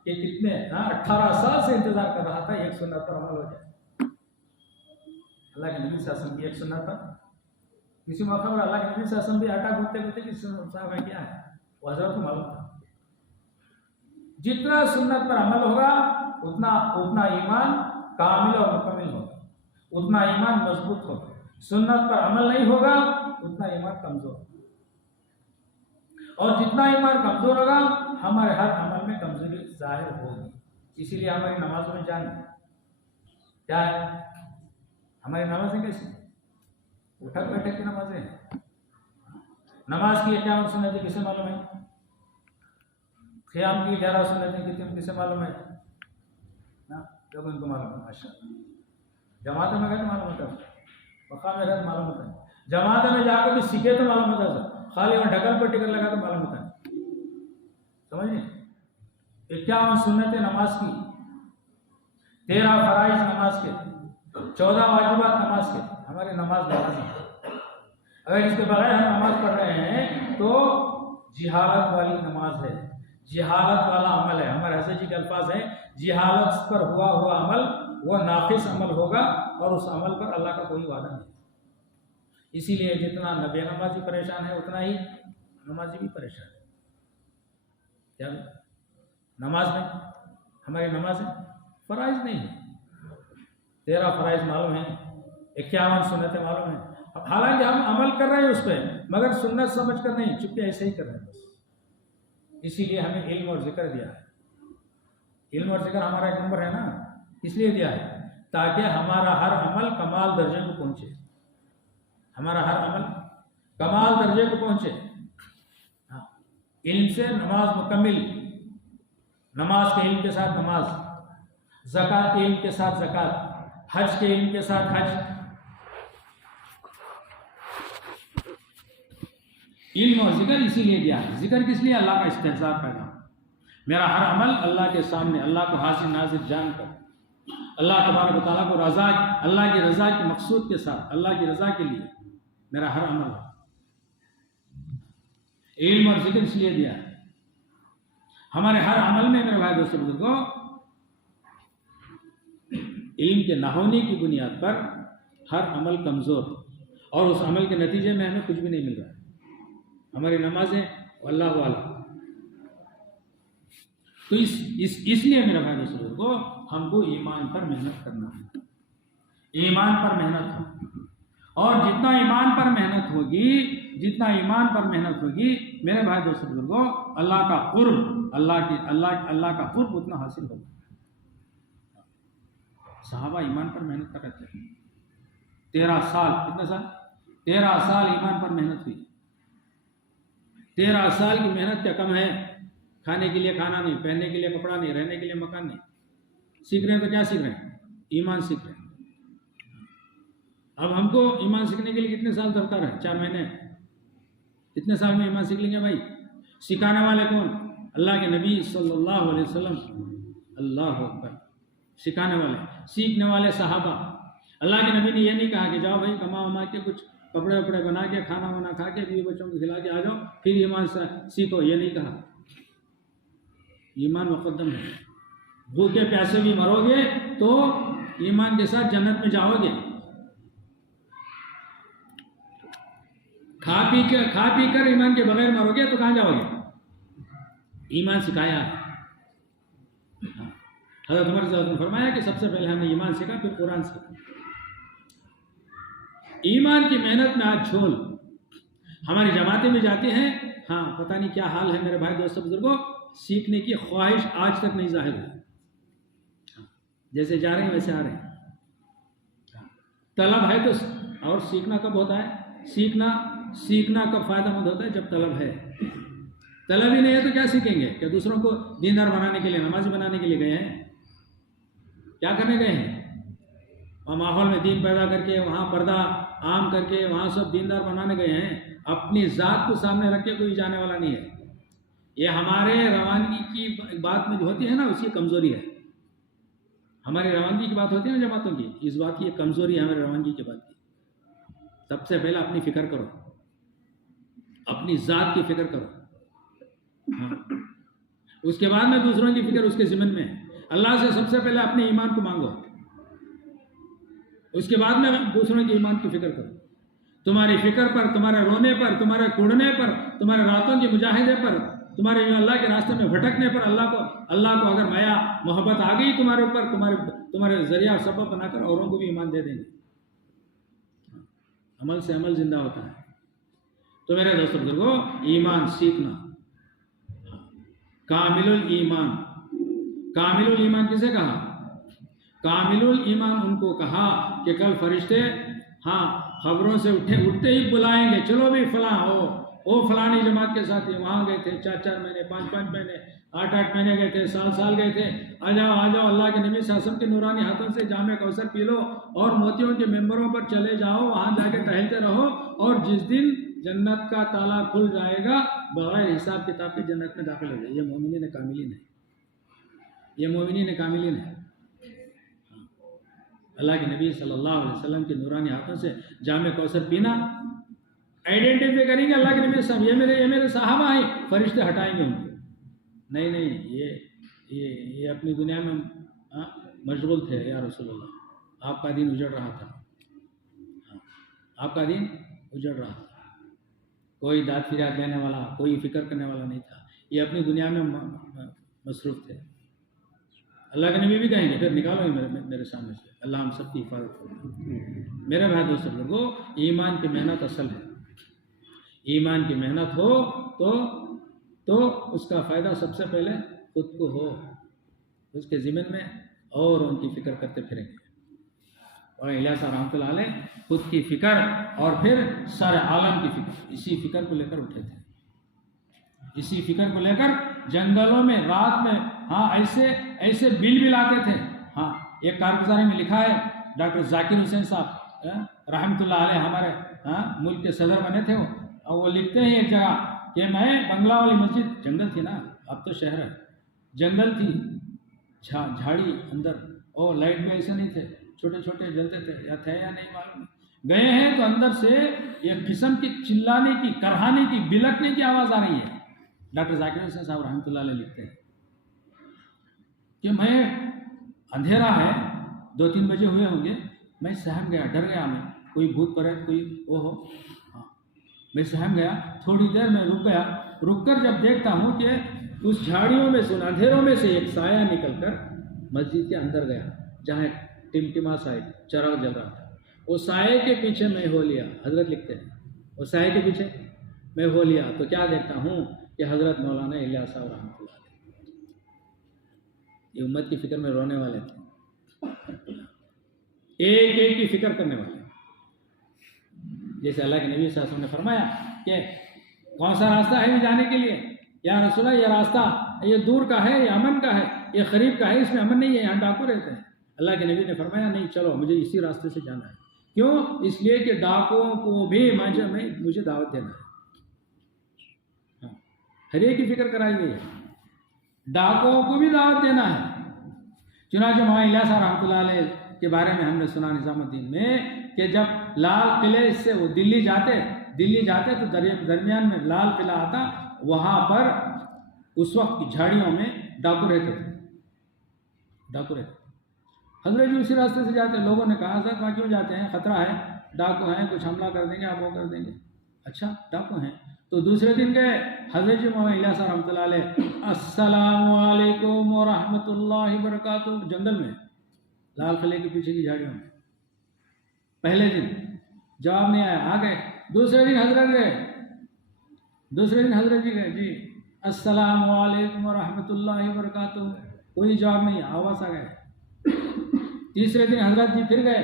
कि कितने 18 साल से इंतजार कर रहा था एक सुन्नत पर अमल हो जाए। अल्लाह के नबी सल्लल्लाहु अलैहि वसल्लम की एक सुन्नत पर किसी मौका पर अल्लाह के नबी सल्लल्लाहु अलैहि वसल्लम भी आटा गूंथते गूंथते किसी मुसाफिया किया है, वो हजरत को मालूम था। जितना सुन्नत पर अमल होगा उतना ईमान कामिल और मुकम्मल होगा, उतना ईमान मजबूत होगा। सुन्नत पर अमल नहीं होगा उतना ईमान कमजोर होगा, और जितना ईमान कमजोर होगा हमारे हर अमल में कमजोरी जाहिर होगी। इसीलिए हमारी नमाजों में जान क्या है? हमारी नमाजें कैसी? उठक बैठक की नमाजें हैं। नमाज की 51 सुन्नतें किसे मालूम है? क़ियाम की 11 सुन्नतें कितनी किसे मालूम है ना? जब उनको मालूम है, माशाअल्लाह। जमात में गए तो मालूम होता है, मकाम में रहे तो मालूम होता है, जमात में जाकर भी सीखे तो मालूम होता है, खाली वहाँ ढकल पर टिकट लगा तो मालूम होता है। समझिए, 51 सुन्नतें नमाज की, 13 फराइज नमाज के, 14 वाजिबात नमाज के, हमारी नमाज है। अगर इसके बगैर हम नमाज पढ़ रहे हैं तो जिहालत वाली नमाज है, जिहालत वाला अमल है। हमारे हसन जी के अल्फाज हैं, जिहालत पर हुआ अमल वो नाकिस अमल होगा और उस अमल पर अल्लाह का कोई वादा नहीं। इसीलिए जितना बेनमाजी परेशान है उतना ही नमाजी भी परेशान है। क्या नमाज में हमारी नमाज है, फ़राइज़ नहीं है। 13 फ़राइज़ मालूम है, 51 सुन्नतें मालूम है। अब हालांकि हम अमल कर रहे हैं उस पर, मगर सुन्नत समझ कर नहीं, चुपके ऐसे ही कर रहे हैं बस। इसीलिए हमें इल्म और जिक्र दिया है। इल्म और जिक्र हमारा एक नंबर है ना, इसलिए दिया है ताकि हमारा हर अमल कमाल दर्जे को पहुंचे, हमारा हर अमल कमाल दर्जे को पहुंचे। हाँ, इल्म से नमाज मुकम्मिल, नमाज के इल्म के साथ नमाज, ज़कात के इल्म के साथ ज़कात, हज के इल्म के साथ हज। इल्म और जिक्र इसीलिए दिया है। जिक्र किस लिए? अल्लाह का इस्तेहज़ार पैदा हो। मेरा हर अमल अल्लाह के सामने, अल्लाह को हाजिर नाजिर जानकर, अल्लाह तबारक व तआला को रज़ा, अल्लाह की रज़ा के मकसूद के साथ, अल्लाह की रज़ा के लिए मेरा हर अमल हो। इल्म और जिक्र इसलिए दिया है। हमारे हर अमल में मेरे भाई दोस्तों बुजुर्गों, इल्म के ना होने की बुनियाद पर हर अमल कमज़ोर और उस अमल के नतीजे में हमें कुछ भी नहीं मिल रहा है। हमारी नमाजें अल्लाह वाला। तो इसलिए मेरा भाई दोस्तों को हमको ईमान पर मेहनत करना है, ईमान पर मेहनत हो। और जितना ईमान पर मेहनत होगी, जितना ईमान पर मेहनत होगी मेरे भाई दोस्तों बुजुर्गों, अल्लाह का कुर्ब, अल्लाह का कुर्ब उतना हासिल होगा। सहाबा ईमान पर मेहनत कर रहे थे। 13 साल, कितने साल? 13 साल ईमान पर मेहनत हुई। 13 साल की मेहनत क्या कम है? खाने के लिए खाना नहीं, पहनने के लिए कपड़ा नहीं, रहने के लिए मकान नहीं। सीख रहे हैं तो क्या सीख रहे हैं? ईमान सीख रहे हैं। अब हमको ईमान सीखने के लिए कितने साल दरकार है? 4 महीने। कितने साल में ईमान सीख लेंगे भाई? सिखाने वाले कौन? अल्लाह के नबी सल्लल्लाहु अलैहि वसल्लम। अल्लाह अकबर। सिखाने वाले, सीखने वाले सहाबा। अल्लाह के नबी ने यह नहीं कहा कि जाओ भाई कमा वमा के कुछ कपड़े वपड़े बना के, खाना वाना खा के, बीवी बच्चों को खिला के आ जाओ, फिर ईमान सीखो। ये नहीं कहा। ईमान मुकद्दम है। भूखे प्यासे भी मरोगे तो ईमान के साथ जन्नत में जाओगे। खा पी कर ईमान के बगैर मरोगे तो कहाँ जाओगे? ईमान सिखाया। हज़रत उमर ने फरमाया कि सबसे पहले हमने ईमान सीखा, फिर कुरान सीखा। ईमान की मेहनत में आज झोल। हमारी जमातें भी जाती हैं, हाँ पता नहीं क्या हाल है मेरे भाई दोस्तों बुजुर्गों, सीखने की ख्वाहिश आज तक नहीं जाहिर हुई। जैसे जा रहे हैं वैसे आ रहे हैं। तलब है तो, और सीखना कब होता है? सीखना कब फायदेमंद होता है? जब तलब है। तलब ही नहीं है तो क्या सीखेंगे? क्या दूसरों को दीनदार बनाने के लिए, नमाजी बनाने के लिए गए हैं? क्या करने गए हैं? वहाँ माहौल में दीन पैदा करके, वहाँ पर्दा आम करके, वहाँ सब दीनदार बनाने गए हैं। अपनी ज़ात को सामने रख के कोई जाने वाला नहीं है। ये हमारे रवानगी की बात में जो होती है ना, उसकी कमज़ोरी है। हमारी रवानगी की बात होती है ना जमातों की, इस बात की कमज़ोरी है हमारी रवानगी की बात की। सबसे पहले अपनी फ़िक्र करो, अपनी ज़ात की फ़िक्र करो। हाँ। उसके बाद में दूसरों की फ़िक्र उसके ज़िम्मन में है। अल्लाह से सबसे पहले अपने ईमान को मांगो, उसके बाद में दूसरों के ईमान की फ़िक्र करो। तुम्हारी फ़िक्र पर, तुम्हारे रोने पर, तुम्हारे कूड़ने पर, तुम्हारे रातों के मुजाहिदे पर, तुम्हारे अल्लाह के रास्ते में भटकने पर अल्लाह को अगर माया मोहब्बत आ गई तुम्हारे ऊपर, तुम्हारे जरिया सबब बनाकर औरों को भी ईमान दे देंगे। अमल से अमल जिंदा होता है। तो मेरे दोस्तों बुजुर्गों, ईमान सीखना, कामिलुल ईमान। कामिलुल ईमान किसे कहा? कामिलुल ईमान उनको कहा कि कल फरिश्ते हाँ खबरों से उठते ही बुलाएंगे, चलो भी फलां हो, वो फलानी जमात के साथ वहाँ गए थे, 4-4 महीने, 5-5 महीने, 8-8 महीने गए थे, साल गए थे, आ जाओ अल्लाह के नबी सासम के नूरानी हाथों से जामे कौसर पी लो और मोतियों के मेंबरों पर चले जाओ, वहाँ जाके टहलते रहो, और जिस दिन जन्नत का ताला खुल जाएगा बगैर हिसाब किताब के जन्नत में दाखिल हो जाए। ये मोमिनीन कामिलीन है, ये मोमिनीन कामिलीन है। अल्लाह के नबी सल्लल्लाहु अलैहि वसल्लम के नूरानी हाथों से जामे कौसर पीना, आइडेंटिफाई करेंगे अल्लाह के नबी साहब ये मेरे साहबा हैं, फरिश्ते हटाएंगे उनको। नहीं ये अपनी दुनिया में मशगूल थे या रसूलुल्लाह, आपका दिन उजड़ रहा था, आपका दिन उजड़ रहा था, कोई दाद फिरियाद देने वाला, कोई फिक्र करने वाला नहीं था, ये अपनी दुनिया में मसरूफ़ थे। अल्लाह के नबी भी कहेंगे फिर निकालो मेरे सामने से, अल्लाह हम सब की हिफाजत करें। मेरे भाई दोस्तों लोगों, ईमान की मेहनत असल है। ईमान की मेहनत हो तो उसका फ़ायदा सबसे पहले खुद को हो, उसके ज़िम्मन में, और उनकी फ़िक्र करते फिरेंगे। और इलियास रहमतुल्लाह अलैह खुद की फ़िक्र और फिर सारे आलम की फ़िक्र, इसी फ़िक्र को लेकर उठे थे, इसी फ़िक्र को लेकर जंगलों में रात में ऐसे बिल आते थे। एक कारगुजारी में लिखा है, डॉक्टर जाकिर हुसैन साहब रहमतुल्लाह अलैह हमारे मुल्क के सदर बने थे और वो लिखते हैं एक जगह कि मैं बंगला वाली मस्जिद, जंगल थी ना, अब तो शहर है, जंगल थी, झाड़ी अंदर, और लाइट भी ऐसे नहीं थे, छोटे छोटे जलते थे, या थे या नहीं मालूम। गए हैं तो अंदर से एक किस्म की चिल्लाने की, करहाने की, बिलकने की आवाज़ आ रही है। डॉक्टर जाकिर हुसैन साहब रहमतुल्लाह अलैह लिखते हैं कि मैं, अंधेरा है, 2-3 बजे हुए होंगे, मैं सहम गया, डर गया, मैं कोई भूत प्रेत कोई वो हो, मैं सहम गया। थोड़ी देर में रुक गया, रुककर जब देखता हूँ कि उस झाड़ियों में से, अंधेरों में से एक साया निकलकर मस्जिद के अंदर गया, जहाँ टिमटिमा सा चराग जल रहा था। वो साये के पीछे मैं हो लिया, हजरत लिखते हैं, वो साये के पीछे मैं हो लिया तो क्या देखता हूँ कि हजरत मौलाना इलियास साहब रहमतुल्लाह अलैह, ये उम्मत की फ़िक्र में रोने वाले थे, एक एक की फ़िक्र करने वाले। जैसे अल्लाह के नबी सल्लल्लाहु अलैहि वसल्लम ने फरमाया कि कौन सा रास्ता है जाने के लिए, या रसूला ये रास्ता ये दूर का है, ये अमन का है, ये करीब का है, इसमें अमन नहीं है, यहाँ डाकू रहते हैं। अल्लाह के नबी ने फरमाया नहीं, चलो मुझे इसी रास्ते से जाना है। क्यों? इसलिए कि डाकुओं को भी मुझे दावत देना है। हर एक की फिक्र कराई गई है, डाकुओं को भी दावत देना है। चुनांचे मौलाना इलियास रहमतुल्लाह अलैह के बारे में हमने सुना निज़ामुद्दीन में कि जब लाल किले से वो दिल्ली जाते तो दरमियान में लाल किला आता, वहाँ पर उस वक्त की झाड़ियों में डाकू रहते थे। हजरत जी उसी रास्ते से जाते, लोगों ने कहा हजरत वहाँ क्यों जाते हैं, ख़तरा है, डाकू हैं, कुछ हमला कर देंगे, आप वो कर देंगे। अच्छा डाकू हैं, तो दूसरे दिन गए, हजरत जी मौलाना इलियास रहमतुल्लाह अलैह अस्सलामु अलैकुम व रहमतुल्लाहि व बरकातुहू, जंगल में लाल किले के पीछे की झाड़ियों में। पहले दिन जवाब नहीं आया, आ गए। दूसरे दिन हजरत जी गए, जी अस्सलामु अलैकुम व रहमतुल्लाहि व बरकातुहू, कोई जवाब नहीं, आवाज़ आ गए। तीसरे दिन हजरत जी फिर गए,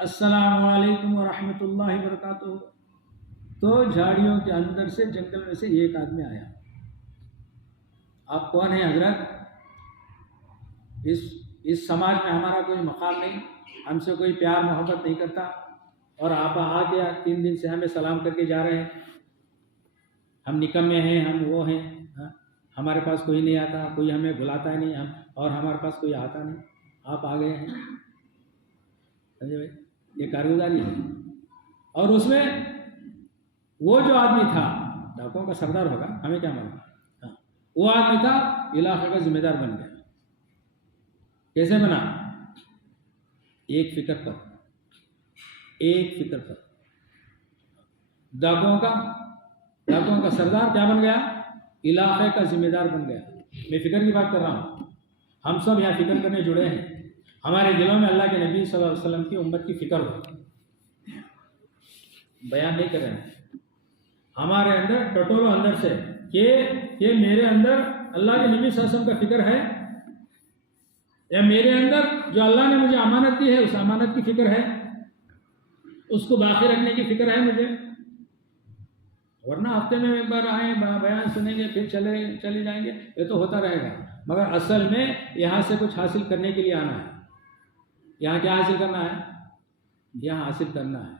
अस्सलामु अलैकुम व रहमतुल्लाहि व बरकातुहू, तो झाड़ियों के अंदर से, जंगल में से एक आदमी आया। आप कौन है हजरत? इस समाज में हमारा कोई मकाम नहीं, हमसे कोई प्यार मोहब्बत नहीं करता, और आप आके 3 दिन से हमें सलाम करके जा रहे हैं, हम निकम्मे हैं, हम वो हैं, हमारे पास कोई नहीं आता, कोई हमें बुलाता ही नहीं, हम और हमारे पास कोई आता नहीं, आप आ गए हैं। समझे भाई, ये कारगुजारी है। और उसमें वो जो आदमी था, डाकुओं का सरदार होगा, हमें क्या मालूम, वो आदमी था इलाके का जिम्मेदार बन गया। कैसे बना? एक फिक्र पर डाकुओं का सरदार क्या बन गया? इलाके का जिम्मेदार बन गया। मैं फिक्र की बात कर रहा हूँ, हम सब यहाँ फिक्र करने जुड़े हैं, हमारे दिलों में अल्लाह के नबी सल्लल्लाहु अलैहि वसल्लम की उम्मत की फिक्र हो, बयान नहीं कर रहे हैं, हमारे अंदर टटोलो अंदर से कि मेरे अंदर अल्लाह के नबी सल्लल्लाहु अलैहि वसल्लम का फिक्र है, या मेरे अंदर जो अल्लाह ने मुझे अमानत दी है उस अमानत की फिक्र है, उसको बाकी रखने की फिक्र है मुझे। वरना हफ्ते में एक बार आए, बयान सुनेंगे, फिर चले जाएंगे, ये तो होता रहेगा। मगर असल में यहाँ से कुछ हासिल करने के लिए आना है। यहाँ क्या हासिल करना है? यहाँ हासिल करना है,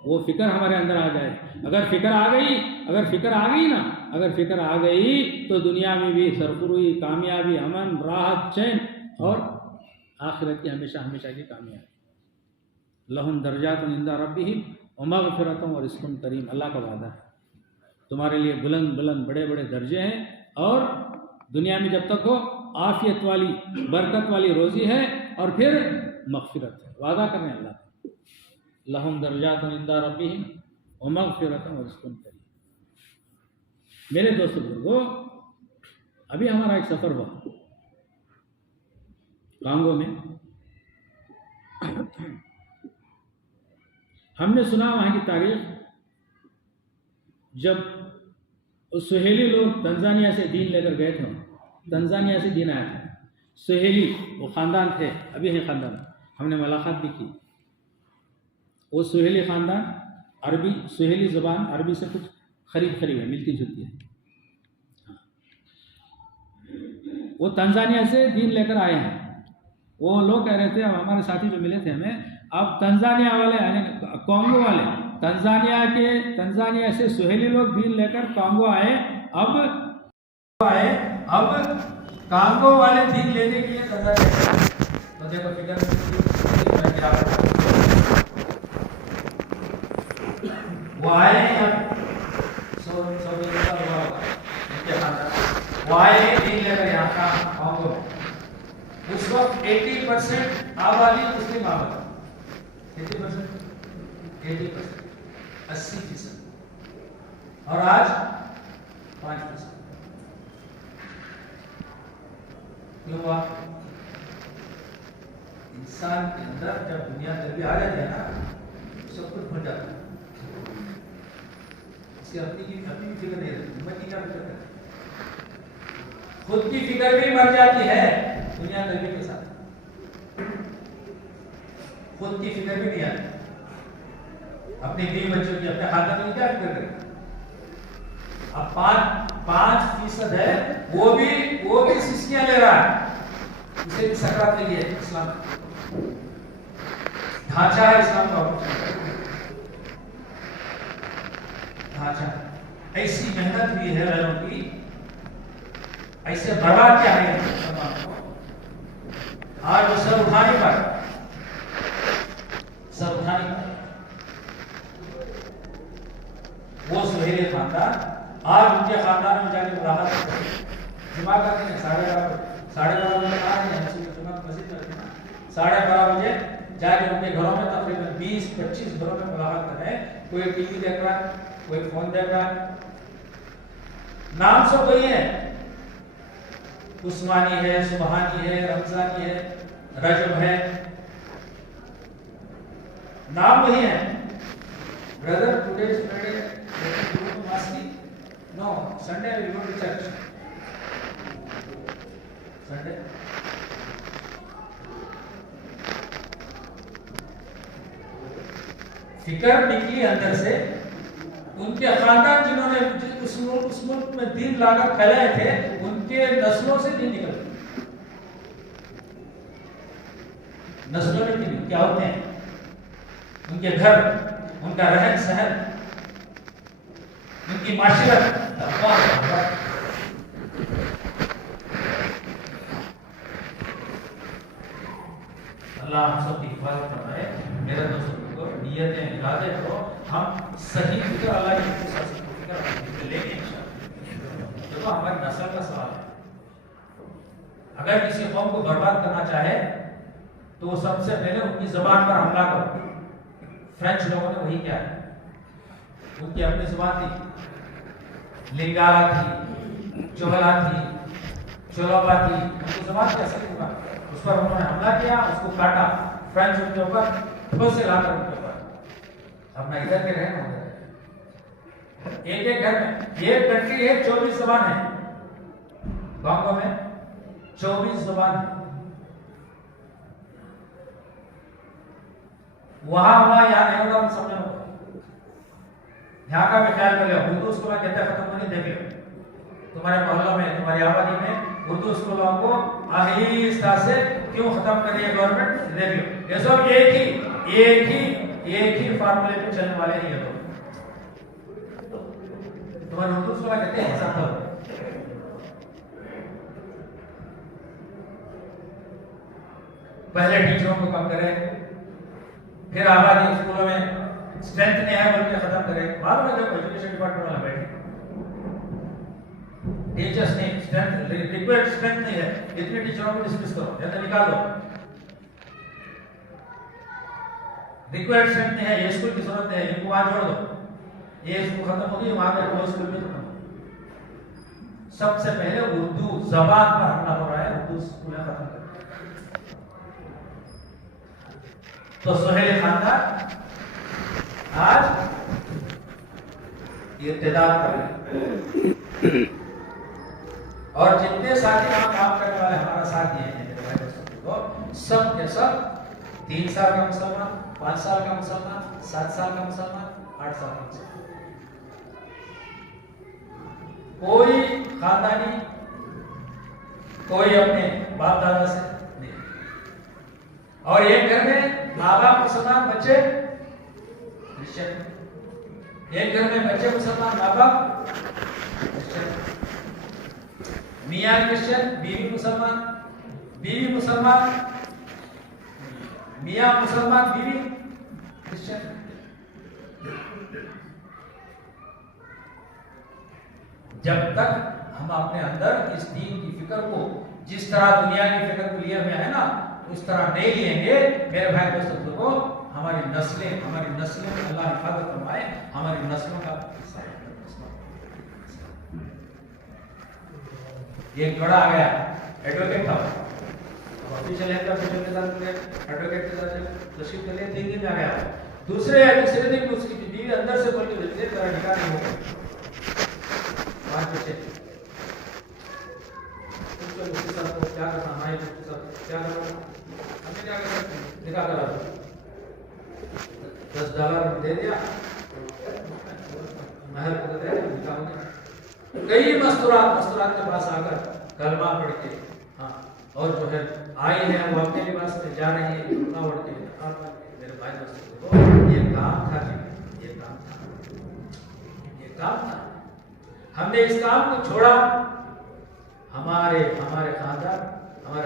वो फिक्र हमारे अंदर आ जाए। अगर फिक्र आ गई तो दुनिया में भी सरफुरुई, कामयाबी, अमन, राहत, चैन और आखिरत की हमेशा हमेशा की कामयाबी। लहुम दर्जातुन इंदा रब्बिहिम व मगफिरतुम व रिज़्कुन करीम, अल्लाह का वादा है तुम्हारे लिए बुलंद बुलंद बड़े बड़े दर्जे हैं, और दुनिया में जब तक हो आफियत वाली बरकत वाली रोज़ी है, और फिर मगफिरत है। वादा कर रहे हैं अल्लाह, लहुम दर्जातुन इंदा रब्बिहिम व मगफिरतुम व रिज़्कुन करीम। मेरे दोस्तों बुजुर्गों, अभी हमारा एक सफ़र हुआ कांगो में। हमने सुना वहाँ की तारीख, जब उस सुहेली लोग तंजानिया से दीन लेकर गए थे, तंजानिया से दीन आया था। सुहेली वो ख़ानदान थे, अभी है ख़ानदान, हमने मुलाकात भी की। वो सुहेली ख़ानदान अरबी, सुहेली ज़बान अरबी से कुछ करीब है, मिलती जुलती है। वो तंजानिया से दीन लेकर आए हैं। वो लोग कह रहे थे, अब हमारे साथी जो मिले थे हमें, अब तंजानिया वाले यानी कॉन्गो वाले, तंजानिया से सुहेली लोग दीन लेकर कांगो आए। अब कांगो वाले दीन लेने के लिए तंजानिया, तो देखो फिगर वो आए वो आए दीन लेकर यहाँ का कांगो में। उस वक्त 80% आबादी मुस्लिम आबादी, 80%, 80%, और आज 5%। क्यों हुआ? इंसान के अंदर जब दुनिया जल्दी आ जाती है ना, सब कुछ भूल जाता है, इसकी अपनी भी फिक्र नहीं रहती, उम्मत की क्या फिक्र करती, खुद की फिक्र भी मर जाती है दुनिया नबी के साथ, खुद की फिक्र भी नहीं आती, अपने बीवी बच्चों की, अपने खानदान की क्या फिक्र करें। अब 5% है, वो भी सिस्कियां ले रहा है, उसे भी सकरात लगी है। इस्लाम ढांचा है, इस्लाम का ढांचा, ऐसी मेहनत भी है लोगों की, ऐसे बर्बाद क्या है आज वो सर उठाने पर वो सुहेली खानदान आज उनके खानदान में जाके मुलाकात करते हैं, जुमा करते हैं, 12:30 बजे आ रहे हैं, मस्जिद में 12:30 बजे जाके उनके घरों में तकरीबन 20-25 घरों में मुलाकात कर रहे हैं। कोई टीवी देख रहा है, कोई फोन देख रहा है, नाम सब वही है, उस्मानी है, सुबहानी है, रमजानी है, रजब है, नाम वही है। Brother today is Friday, no Sunday we go to church, Sunday फिक्र निकली अंदर से। उनके खानदान जिन्होंने उस मुल्क में दीन लाकर फैलाए थे, उनके नस्लों से दीन निकल, नस्लों में दीन क्या होते हैं, उनके घर, उनका रहन सहन, उनकी माशिरत। अल्लाह हम सब की हिफाजत फरमाए। मेरे दोस्तों को नियतें इरादे करो, हम सही फिक्र अल्लाह की फिक्र लेंगे इंशाअल्लाह। देखो हमारी नस्ल का सवाल है, अगर किसी कौम को बर्बाद करना चाहे तो वो सबसे पहले उनकी जबान पर हमला करो। फ्रेंच लोगों ने वही किया है, उनकी अपनी जुबान थी, लिंगाला थी, चोहला थी, चोलोबा थी, उनकी जुबान कैसे होगा, उस पर उन्होंने हमला किया, उसको काटा, फ्रेंच उनके ऊपर ठोसे लाकर उनके ऊपर। अपना इधर के रहने होंगे, एक घर में ये कंट्री है, 24 जुबान है, कांगो में 24 जुबान है, वहां यहाँ नहीं होगा, समझ लो। यहाँ का भी ख्याल कर लो, उर्दू स्कूल कहते हैं खत्म होने, देख लो तुम्हारे मोहल्लों में, तुम्हारी आबादी में उर्दू स्कूलों को आहिस्ता से क्यों खत्म कर रही है गवर्नमेंट, देख लो। ये सब एक ही फार्मूले पे चलने वाले हैं ये लोग। तुम्हारे उर्दू स्कूल कहते हैं सब, पहले टीचरों को कम करें, फिर आबादी स्कूलों में स्ट्रेंथ नहीं है बल्कि खत्म करें। मालूम है जब एजुकेशन डिपार्टमेंट वाला बैठे टीचर्स नहीं, स्ट्रेंथ रिक्वायर्ड स्ट्रेंथ नहीं है, इतने टीचरों को डिसमिस करो या तो निकाल दो। रिक्वायर्ड स्ट्रेंथ नहीं है, ये स्कूल की जरूरत है, इनको वहां छोड़ दो। ये स्कूल खत्म होगी, वहां पे वो स्कूल में खत्म। सबसे पहले उर्दू जबान पर हमला हो रहा है, उर्दू स्कूलें खत्म कर। तो सुहेल खानदान आज इर्तिदाद कर रहे हैं और जितने साथी वहां काम करने वाले हमारा साथ दिए हैं तो सब के सब 3 साल का मुसलमान, 5 साल का मुसलमान, 7 साल का मुसलमान, 8 साल का मुसलमान, कोई खानदानी, कोई अपने बाप दादा से नहीं। और एक घर में माँ बाप मुसलमान, बच्चे क्रिश्चियन, एक घर में बच्चे मुसलमान, माँ बाप क्रिश्चियन, मियाँ क्रिश्चियन, बीवी मुसलमान, बीवी मुसलमान, मियाँ मुसलमान, बीवी क्रिश्चियन। जब तक हम अपने अंदर इस दीन की फिक्र को जिस तरह दुनिया की फिक्र को लिए हुए है ना, उस तरह नहीं लेंगे मेरे भाई दोस्तों, को हमारी नस्लें अल्लाह हिफाजत फरमाए, हमारी नस्लों का एक जोड़ा आ गया, एडवोकेट था, ऑफिशियल है, ऑफिशियल के साथ एडवोकेट के साथ तशरीफ के लिए 3 दिन में आ गया। दूसरे दिन उसकी बीवी अंदर से बोल के भेजते तेरा निकाह नहीं होगा, 5 बच्चे उसके साथ तो क्या करना, हमारे उसके साथ क्या करना, हमें क्या कर सकते हैं, निकाह करा दो, $10 दे दिया, महर को दे दिया, निकाह हो गया। कई मस्तूरात के पास आकर कलमा पढ़ के, हाँ, और जो है आई है वो अपने लिबास में जा रही है, उठा उड़ के मेरे भाई दोस्तों को ये काम था जी, ये काम था। हमने इस काम को छोड़ा, हमारे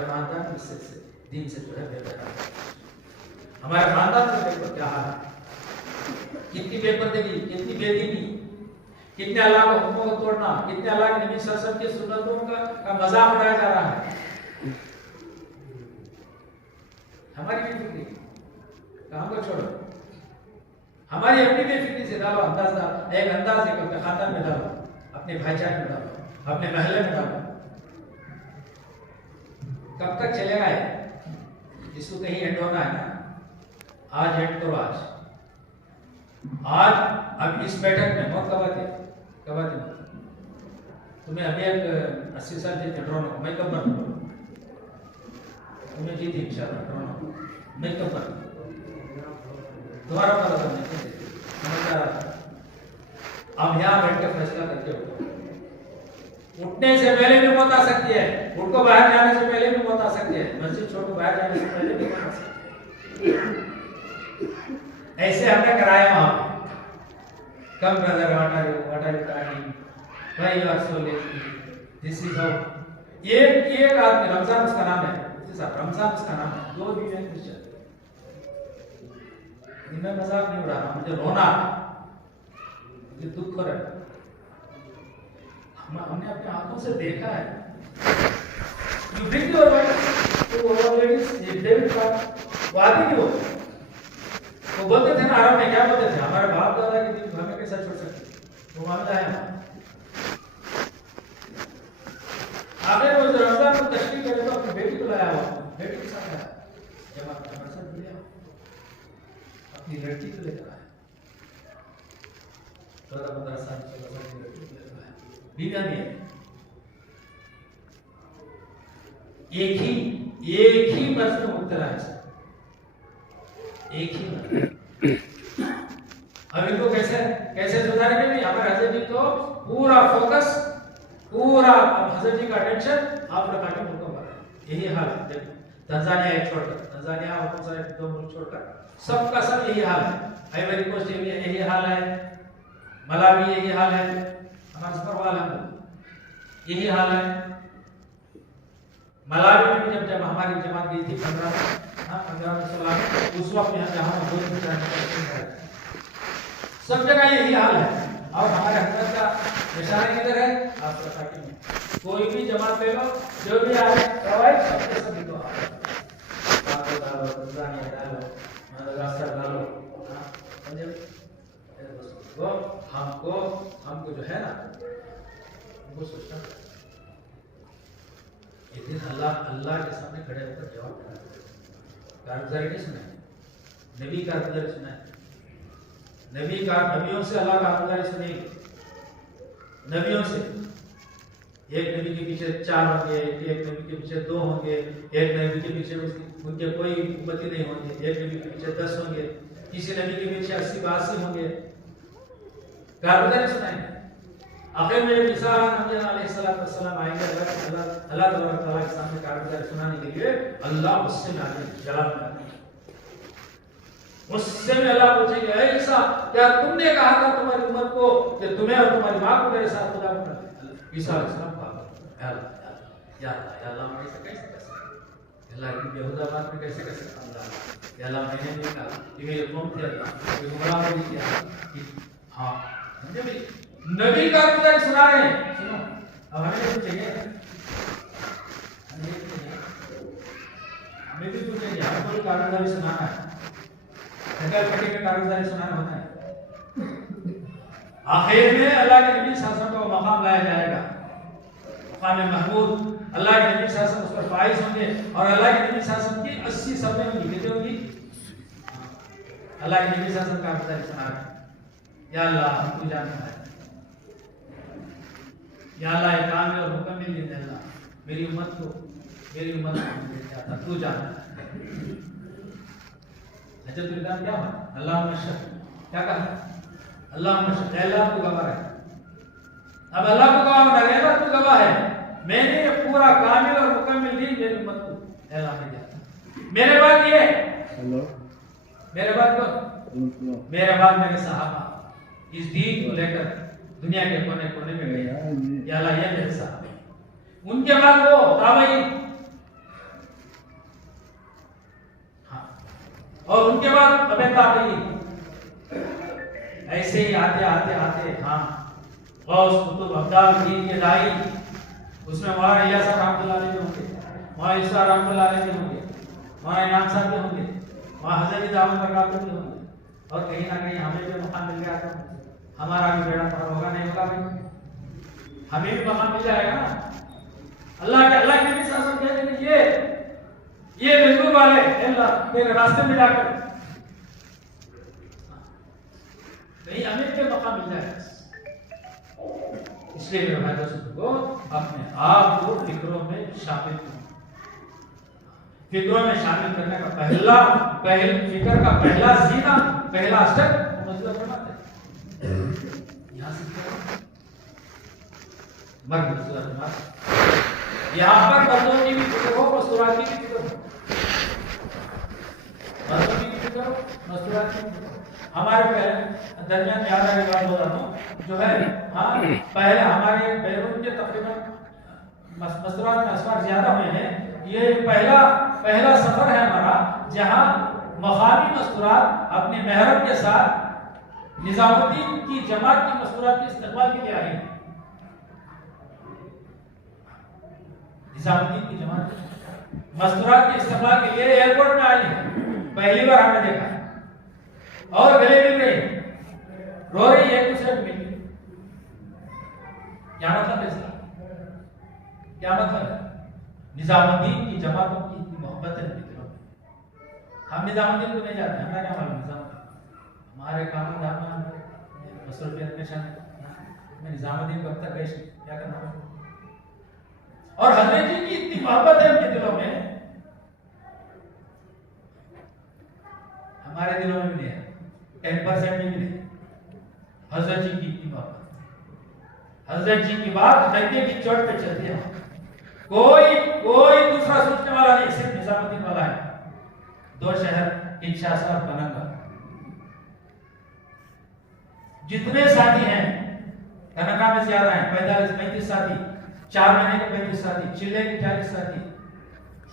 खानदान इससे दीन से जो है बेबराबर। हमारे खानदान में देखो क्या हाल है, कितनी बेपर्दगी, कितनी बेदीनी, कितने अल्लाह के हुक्मों को तोड़ना, कितने अल्लाह के नबी सल्लल्लाहु अलैहि वसल्लम की सुन्नतों का मजाक उड़ाया जा रहा है। हमारी बेफिक्री काम को छोड़ो, हमारी अपनी बेफिक्री से डालो, एक अंदाज अपने खानदान में डालो, अपने भाईचारे में डालो, अपने महल्ले में डालो। कब तक चलेगा ये? जिसको कहीं एंड होना है ना, आज एंड करो, आज अब इस बैठक में मौत कब आती, तुम्हें अभी एक 80 साल जीते ड्रोन, मैं कब बन तुम्हें जीती इंशाल्लाह ड्रोन, मैं कब बन तुम्हारा पता नहीं, अब यहाँ बैठ कर फैसला करके हो। उठने से पहले भी मौत आ सकती है, उठ को बाहर जाने से पहले भी मौत आ सकती है, मस्जिद छोड़ बाहर जाने से पहले भी मौत आ सकती है। ऐसे हमने कराया वहां पे, come brother what are you timing, why you are so lazy, this is how. एक आदमी, रमजान उसका नाम है, रमजान उसका नाम है, 2 भी है क्रिश्चियन। मैं मजाक नहीं उड़ा रहा, मुझे रोना, मुझे दुख हो रहा है। हमने अपने आंखों से देखा है। You bring your wife to our ladies, David का वो आती नहीं, वो बोलते थे ना आराम में, क्या बोलते थे, हमारे बाप दादा के दिन हमें कैसा छोड़ सकते, वो मामला है। आगे वो रमजान को तशरीफ करे तो अपनी बेटी को लाया हुआ, बेटी के साथ आया, जब आप हमारे साथ मिले अपनी लड़की को लेकर आया, 14-15 साल की लड़की को लेकर आया, बीवियां भी है। एक ही मर्ज में मुब्तला है, एक ही मर्ज। अब इनको कैसे सुधारेंगे भी? हमारे हजरत जी तो पूरा फोकस, पूरा हजरत जी का अटेंशन अफ्रीका के मुल्कों पर है। यही हाल है, तंजानिया छोड़कर, तंजानिया और बहुत सारे 2 मुल्क छोड़कर सबका सब यही हाल है। आइवरी कोस्ट में यही हाल है, मलावी यही हाल है, हमारे सफर वाला यही हाल है। मलावी में जब हमारी जमात गई थी 15 हाँ उस वक्त यहाँ जहाँ सब जगह यही हाल है। और हमारे हजरत का निशान किधर है? आप ताकि में कोई भी जमात ले लो, जो भी आए प्रोवाइड सबके सभी को आप डालो, पुरानी डालो, रास्ता डालो, वो हमको जो है ना हमको सोचना एक दिन अल्लाह के सामने खड़े होकर जवाब देना। कारगुजारी नहीं सुना है, नबी कारगुजारी सुना है। नबियों से अल्लाह कारगुजारी सुनी, नबियों से। एक नबी के पीछे 4 होंगे, एक नबी के पीछे 2 होंगे, एक नबी के पीछे उनके कोई उम्मती नहीं होंगे, एक नबी के पीछे 10 होंगे, किसी नबी के पीछे 80-82 होंगे। कारगुजारी सुनाएंगे। आखिर में ईसा अलैहिस्सलाम आएंगे अल्लाह ताला के सामने कारगुजारी सुनाने के लिए। अल्लाह उससे जवाब देगा, उससे में अल्लाह पूछेंगे, ऐ ईसा क्या तुमने कहा था तुम्हारी उम्मत को कि तुम्हें और तुम्हारी मां को मेरे साथ खुदा बना? ईसा अलैहिस्सलाम कहा, या अल्लाह मैं ऐसे कैसे कर सकता? अल्लाह की बेहुदा बात में कैसे कर सकता? अल्लाह या अल्लाह मैंने नहीं कहा कि मेरे कौम थे, अल्लाह ये गुमराह नहीं किया कि हां नबी कारगुजारी सुना रहे हैं। सुनो अब हमें कुछ चाहिए, हमें भी कुछ चाहिए, हमको भी कारगुजारी सुनाना है, जगह पट्टी का कारगुजारी सुनाना होता है। आखिर में अल्लाह के नबी शासन को मकाम लाया जाएगा, मकाम महमूद। अल्लाह के नबी शासन उस पर फाइज होंगे और अल्लाह के नबी शासन की 80 सब्जें होंगी, कितनी होंगी? अल्लाह के नबी शासन कारगुजारी सुना रहे हैं। या अल्लाह हमको जानना है, या अल्लाह ये काम और हुक्म मिल दे अल्लाह मेरी उम्मत को चाहता तू जानना है। अच्छा तो इल्जाम क्या हुआ? अल्लाह मशक क्या कहा? अल्लाह मशक अल्लाह को गवाह है। अब अल्लाह को गवाह बना गया, तू गवाह है, मैंने ये पूरा कामिल और मुकम्मिल दीन मेरी उम्मत को अल्लाह ने दिया। मेरे बाद ये मेरे बाद कौन? मेरे बाद मेरे सहाबा इस दीन को लेकर दुनिया के कोने कोने में गए। या अल्लाह ये मेरे साहब, उनके बाद वो ताबईन, हाँ, और उनके बाद तबे ताबईन, ऐसे ही आते आते आते हाँ गौस कुतुब अब्दाल दीन के दाई, उसमें मौलाना इलियास रहमतुल्लाह अलैहि होंगे, मौलाना इसा रहमतुल्लाह अलैहि होंगे, मौलाना इनाम साहब भी होंगे, वहाँ हजरत दाऊद बरकातुहू भी होंगे। और कहीं ना कहीं हमें भी मकाम मिल गया था, हमारा भी बेड़ा पार होगा नहीं होगा भाई, हमें भी मकाम मिल जाएगा ना। अल्लाह के भी शासन कहते हैं ये बिल्कुल वाले अल्लाह तेरे रास्ते में जाकर नहीं हमें भी मकाम मिल जाएगा। इसलिए मेरे भाई दोस्तों को अपने आप को फिक्रों में शामिल फिक्रों में शामिल करने का फिक्र का पहला जीना पहला स्टेप मजबूत बनाते हैं। यहाँ से मर्द यहाँ पर मर्दों की भी फिक्र हो, मस्तूरात की भी फिक्र हो, मर्दों की भी फिक्र हो, मस्तूरात की भी फिक्र हो। हमारे दरमियान में आ रहा है बात जो है हाँ पहले हमारे बैरून के तकरीबन मस्तूरात में असफार ज्यादा हुए हैं। ये पहला सफर है हमारा जहाँ मकामी मस्तूरात अपने महरम के साथ निजामुद्दीन की जमात की मस्तूरात के इस्तेमाल के लिए आई। निजामुद्दीन की जमात मस्तूरात के इस्तेमाल के लिए एयरपोर्ट में आई है, पहली बार हमने देखा। और गले मिल रही, रो रही है, एक दूसरे को मिल रही। क्या मतलब है इसका? क्या मतलब है? निजामुद्दीन की जमातों की मोहब्बत है मित्रों। हम निजामुद्दीन को नहीं जाते, हमें क्या मालूम निजामुद्दीन हमारे कानून धाम मसरूफियत में शामिल। मैं निजामुद्दीन को अब तक क्या करना। और हजरत जी की इतनी मोहब्बत है उनके दिलों में, हमारे दिलों में भी नहीं है, 10% भी नहीं। हजरत जी की इतनी मोहब्बत, हजरत जी की बात डंके की चोट पे चलती है। कोई दूसरा सोचने वाला नहीं, सिर्फ निजामुद्दीन वाला है। 2 शहर किंशासा और कनंगा, जितने साथी हैं कनंगा में ज्यादा हैं, 45-35 साथी, 4 महीने के 35 साथी, चिल्ले के 40 साथी,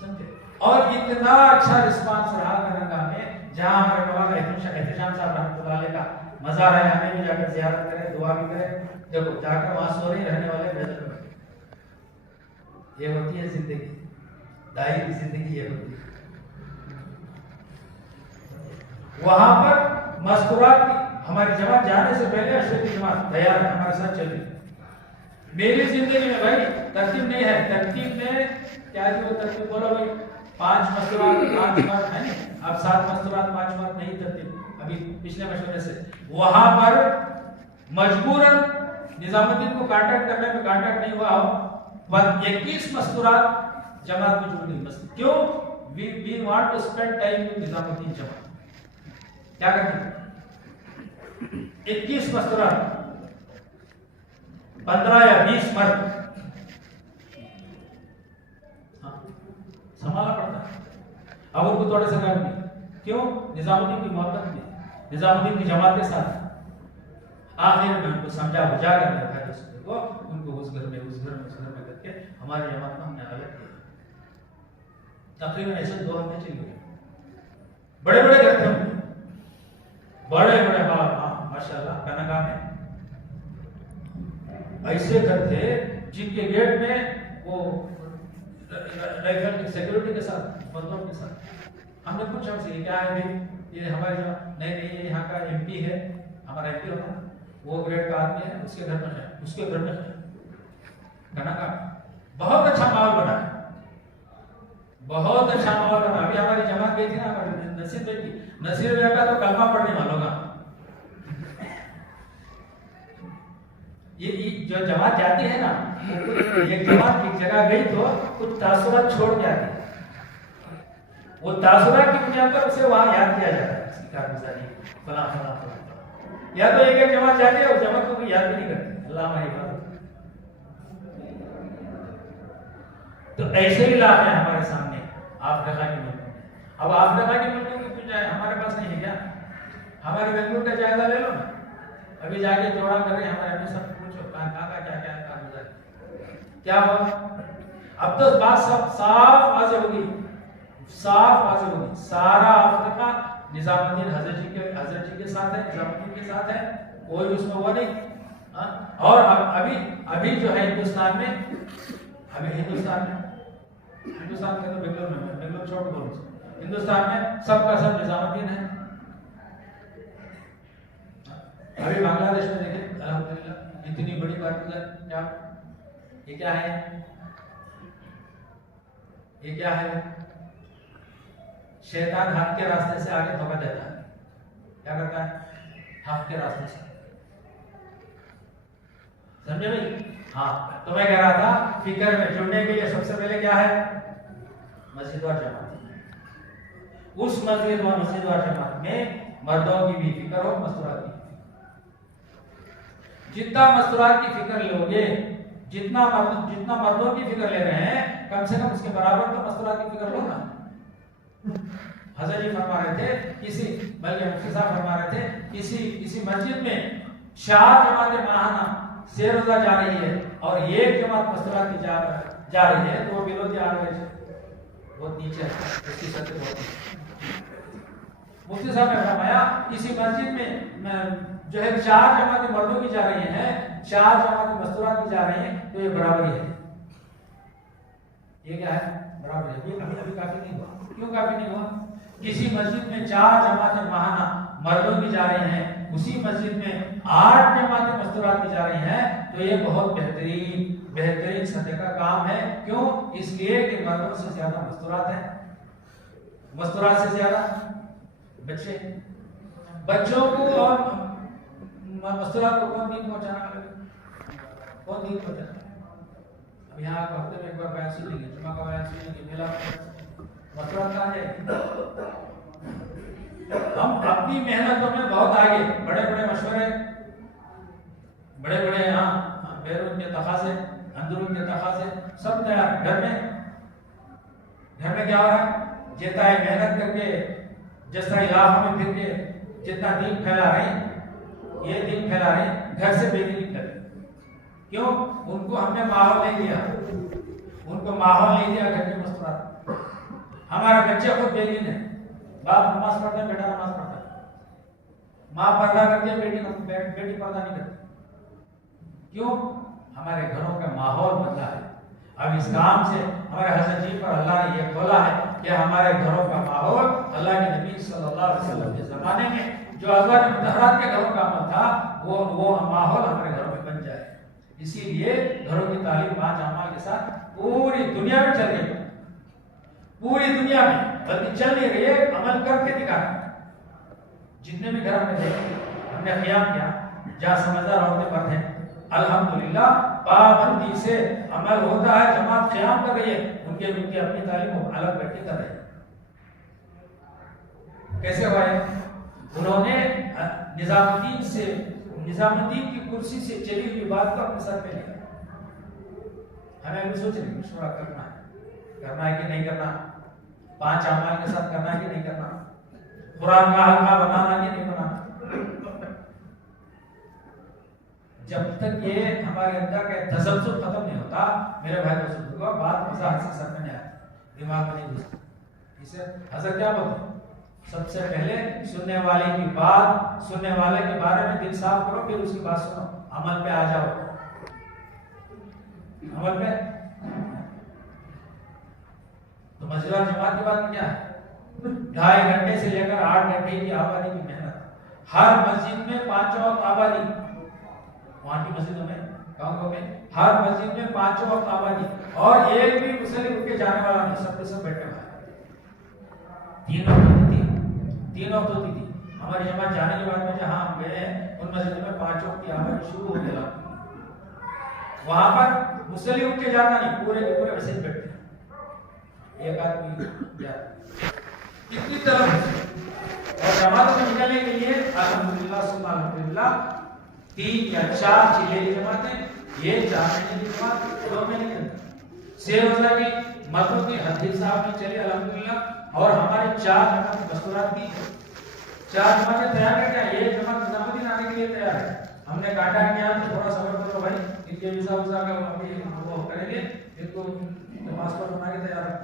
समझे? और इतना अच्छा रिस्पांस रहा दरगाह में, जहां हमारे मौलाना एहतशाम साहब रहमतुल्लाह अलैह का मज़ार है, हमें भी जाकर ज़ियारत करें, दुआ भी करें। देखो जाकर वहां सो रही रहने वाले बेहतर, ये होती है जिंदगी, दाई की जिंदगी ये होती है। वहां पर मस्तूरात की हमारी जमात जाने से पहले अशरफ की जमात तैयार है, हमारे साथ चली। मेरी जिंदगी में भाई तरतीब नहीं है, तरतीब में क्या थी वो तरतीब बोलो भाई, 5 मस्तूरात 5 मर्द है नहीं, अब 7 मस्तूरात 5 मर्द नहीं तरतीब अभी पिछले मशवरे से। वहां पर मजबूरन निजामुद्दीन को कांटेक्ट करने में कांटेक्ट नहीं हुआ हो, बस 21 मस्तूरात जमात में जुड़ गई। क्यों? We want to spend time with Nizamuddin Jamaat. क्या करते 21 मस्तूरात, 15 या 20 मर्द, संभालना पड़ता है। अब उनको थोड़े से गर्व नहीं, क्यों? निजामुद्दीन की मोहब्बत में, निजामुद्दीन की जमात के साथ। आखिर में उनको समझा बुझा कर रखा को, उनको उस घर में करके हमारी जमात में हमने अलग किया। तकरीबन ऐसे 2 हफ्ते चल गए। बड़े बड़े घर थे, बड़े बड़े माशाल्लाह कनागा में ऐसे घर थे जिनके गेट में वो राइफल की सिक्योरिटी के साथ, बंदूक के साथ। हमने पूछा उनसे ये क्या है भाई, ये हमारे नहीं ये यहाँ का एमपी है, हमारा एमपी होता है, वो ग्रेड का आदमी है, उसके घर में है, उसके घर में है कनागा। बहुत अच्छा माहौल बना है, बहुत अच्छा माहौल बना। अभी हमारी जमात गई थी ना नसीर भाई की, नसीर भाई का तो कलमा पढ़ने वालों का, ये जो जमात जाती है ना, एक जमात एक जगह गई तो कुछ तासुरात छोड़ के आती है, वो तासुरात की बुनियाद पर उसे वहां याद किया जाता है, इसकी कारगुजारी फलां फलां फलां। या तो एक जमात जाती है, उस जमात को कोई याद भी नहीं करती, अल्लाह माही बात। तो ऐसे ही लाभ है हमारे सामने अफ्रीका के मुल्कों में। अब अफ्रीका के मुल्कों की कुछ हमारे पास नहीं है क्या? हमारे बेंगलुरु का जायजा ले लो ना, अभी जाके दौरा कर रहे हैं हमारे अपने सब पूछो कहाँ का क्या क्या कारगुजारी क्या हुआ। अब तो बात सब साफ वाज़ेह होगी, साफ वाज़ेह होगी। सारा अफ्रीका निजामुद्दीन हजरत जी के साथ है, निजामुद्दीन के साथ है, कोई उसमें वो नहीं। और अभी जो है हिंदुस्तान में, हिंदुस्तान के तो बेंगलोर छोड़ दो, हिंदुस्तान में सबका सब निजामुद्दीन है। अभी बांग्लादेश में देखें अल्हम्दुलिल्लाह इतनी बड़ी कारगुजारी, क्या ये क्या है, ये क्या है? शैतान हक के रास्ते से आगे धोखा देता है। क्या करता है? हक के रास्ते से, समझे भाई? हाँ, तो मैं कह रहा था फिक्र में जुड़ने के लिए सबसे पहले क्या है? मस्जिद और जमात। उस मस्जिद और जमात में मर्दों की भी फिक्र हो, मस्तूरात की। जितना मस्तूरात की फिक्र लोगे, जितना मर्दों की फिक्र ले रहे हैं, कम से कम उसके बराबर तो मस्तूरात की फिक्र लो ना। हज़रत जी फरमा रहे थे बल्कि मुफ्ती साहब फरमा रहे थे, किसी मस्जिद में 4 जमातें माहाना से रोजा जा रही है और 1 जमात मस्तूरात की जा रही है, तो वो बिलोती आ रही है, बहुत नीचे है, उसकी सतह बहुत। मुफ्ती साहब ने फरमाया किसी मस्जिद में जो है 4 जमातें मर्दों की जा रही हैं, 4 जमातें मस्तूरात की जा रही हैं, तो ये बराबरी है। ये क्या है? बराबर है। ये अभी काफी नहीं हुआ। क्यों काफी नहीं हुआ? किसी मस्जिद में 4 जमातें माहाना मर्दों की जा रही हैं, उसी मस्जिद में 8 जमातें मस्तूरात की जा रही हैं, तो ये बहुत बेहतरीन सतह का काम है। क्यों? इसलिए कि मर्दों से ज्यादा मस्तूरात है, मस्तूरात से ज्यादा बच्चों को और मस्तूरात को कौन दिन पहुंचाना, कौन दिन पहुंचाना? अब यहाँ हफ्ते में एक बार बयान सुन लेंगे, जुमा का बयान सुन लेंगे, मेला मस्तूरात कहाँ जाएगी? हम अपनी मेहनतों में बहुत आगे, बड़े बड़े मशवरे, बड़े बड़े यहाँ बैरून के तकाज़े, अंदरून के तकाज़े सब तैयार। घर में क्या हो रहा है? जितना है मेहनत करके, जिस तरह इलाकों में फिर के जितना दीन फैला रहे हैं, ये दीन फैला रहे हैं, घर से बेदीनी कर। क्यों? उनको हमने माहौल नहीं दिया, घर के मस्तूरात। हमारे बच्चे खुद बेदीन है, बाप नमाज पढ़ते हैं, बेटा नमाज पढ़ता है, माँ पर्दा करती है, बेटी पर्दा नहीं करती। क्यों? हमारे घरों का माहौल बदला है। अब इस काम से हमारे हज़रत जी पर अल्लाह ने ये खोला है कि हमारे घरों का माहौल अल्लाह के नबी सल्लल्लाहु अलैहि वसल्लम के ज़माने में जो अज़वाज मुतहहरात के घरों का अमल था वो माहौल हमारे घरों में बन जाए। इसीलिए घरों की तालीम 5 अमाल के साथ पूरी दुनिया में चल रही है, पूरी दुनिया में, बल्कि चल नहीं रही है, अमल करके दिखा रहे हैं। जितने भी घर हमने देखे, हमने क़याम किया, जहाँ समझदार औरतें पढ़ते हैं, अल्हम्दुलिल्लाह पाबंदी से अमल होता है, जमात क़याम कर रही है, उनके अपनी तालीम को अलग बैठ के कर रहे हैं। कैसे हुआ है? उन्होंने निजामुद्दीन की कुर्सी से चली हुई बात को अपने सर पे लिया। हमें अभी सोच रहे मशवरा करना है कि नहीं करना, 5 अमाल के साथ करना है कि नहीं करना, कुरान का हल्का बनाना कि नहीं बनाना। जब तक ये हमारे अंदर का तसल्सुल खत्म नहीं होता, मेरे भाई बुजुर्गों, बात मजाक से सर में नहीं आती, दिमाग में नहीं घुसती। इसे हजरत क्या बोलते हैं? सबसे पहले सुनने वाले की बात, सुनने वाले के बारे में दिल साफ करो, फिर उसकी बात सुनो, अमल पे आ जाओ। अमल पे तो मस्जिद और जमात की बात क्या है? 2.5 घंटे से लेकर 8 घंटे की आबादी की मेहनत, हर मस्जिद में 5 वक्त आबादी, वहां की मस्जिदों में, गांवों में हर मस्जिद में 5 वक्त आबादी, और एक भी मुसल्ली उठ के जाने वाला नहीं, सब बैठे हुए। 3 वक्त होती थी। हमारी जमात जाने के बाद में जहाँ हम गए उन मस्जिदों में 5 वक्त की आबादी शुरू हो गया। वहां पर मुसल्ली उठ के जाना नहीं, पूरे के पूरे मस्जिद बैठते हैं, एक आदमी कितनी तरफ। और जमात में निकलने के लिए अल्हम्दुलिल्लाह सुब्हान अल्हम्दुलिल्लाह 3 या 4 जिले की जमातें, ये 4 महीने की जमात 2 महीने के अंदर। 6 रोजा की मदद की हदीस साहब ने चली अल्हम्दुलिल्लाह, और हमारे 4 जमात मस्तूरात की 4 जमातें तैयार है। क्या ये जमात निजामुद्दीन आने के लिए तैयार है? हमने काटा किया, थोड़ा सब्र करो भाई, इनके वीजा का वो करेंगे, इनको पासपोर्ट बना के तैयार है।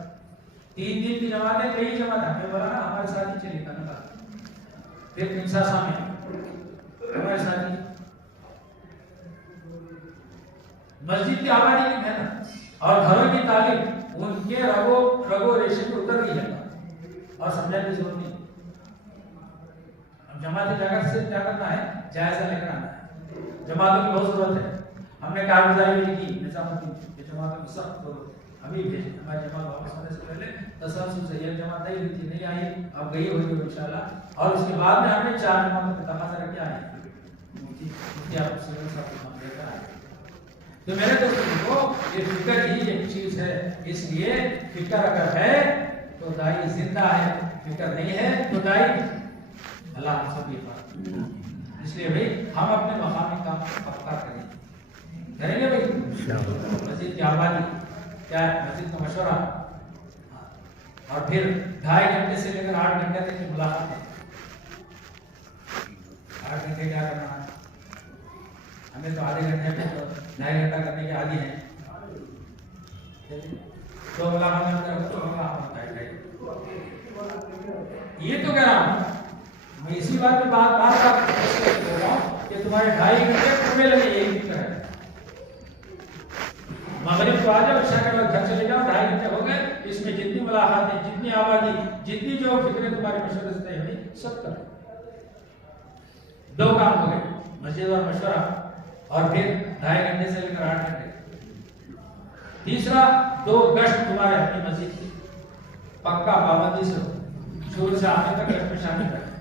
3 दिन की जमात है, कई जमात हमने बोला ना हमारे साथ ही चली था। फिर इंसा सामने हमारे साथ ही मस्जिद की आबादी की मेहनत और घरों की तालीम, उनके रगो रेशे में उतर गई है और समझाने की जरूरत नहीं। अब जमात जगत से क्या करना है? जायजा लेकर आना है। जमातों की बहुत जरूरत है। हमने कारगुजारी भी की निजामुद्दीन की जमातों की सख्त जरूरत है। अभी भेजे हमारी जमात वापस आने से पहले तसल्सल से ये जमात नहीं हुई थी, नहीं आई, अब गई होगी इंशाल्लाह। और उसके बाद में हमने 4 जमातों का तकाजा रख के आए। तो मेरे दोस्तों, ये फिक्र ही एक चीज है, इसलिए फिक्र अगर है तो दाई जिंदा है, फिक्र नहीं है तो दाई अल्लाह हम सब ये। इसलिए भाई हम अपने मकामी काम को पक्का करेंगे भाई। मस्जिद की आबादी क्या है? मस्जिद का मशवरा, और फिर 2.5 घंटे से लेकर 8 घंटे तक की मुलाकात है। 8 घंटे क्या करना है? हमें तो आधे घंटे में तो 2.5 घंटा करने के आदि हैं। तो ये तो कह रहा हूँ मैं, इसी बात पे बार बार बोल रहा हूँ कि तुम्हारे 2.5 घंटे पूरे लगे, यही फिक्र है। मगरिब को आ जाओ, इशा के बाद घर चले जाओ, 2.5 घंटे हो गए। इसमें जितनी मुलाकातें, जितनी आबादी, जितनी जो फिक्रें तुम्हारे मशवरे से तय हुई, सब कर 2 काम हो गए, मस्जिद और मशवरा, और फिर 2.5 घंटे से लेकर 8 घंटे। तीसरा, 2 गश्त तुम्हारे अपनी मस्जिद की पक्का पाबंदी से शुरू से आने तक गश्त में शामिल रखें।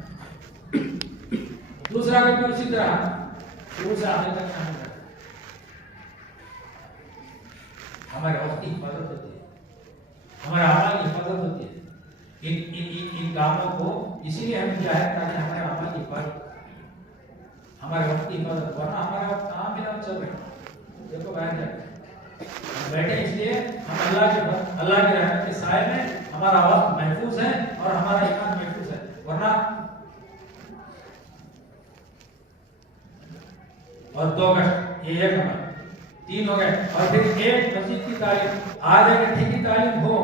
दूसरा गश्त इसी तरह शुरू से आने तक शामिल रखें। हमारे वक्त की हिफाजत होती है, हमारे अमाल की हिफाजत होती है। इन कामों को इसीलिए हम किया है ताकि हमारे अमाल की हिफाजत, हमारे वक्त की हिफाजत, वरना हमारा वक्त काम बिना चल रहे। देखो बाहर जाए बैठे, इसलिए हम अल्लाह के रहमत के साए में हमारा वक्त महफूज है और हमारा ईमान महफूज है। वरना और 2 गश्त, ये 1 नंबर, 3 हो गए। और फिर 1 मस्जिद की तालीम, आधे घंटे की तालीम हो,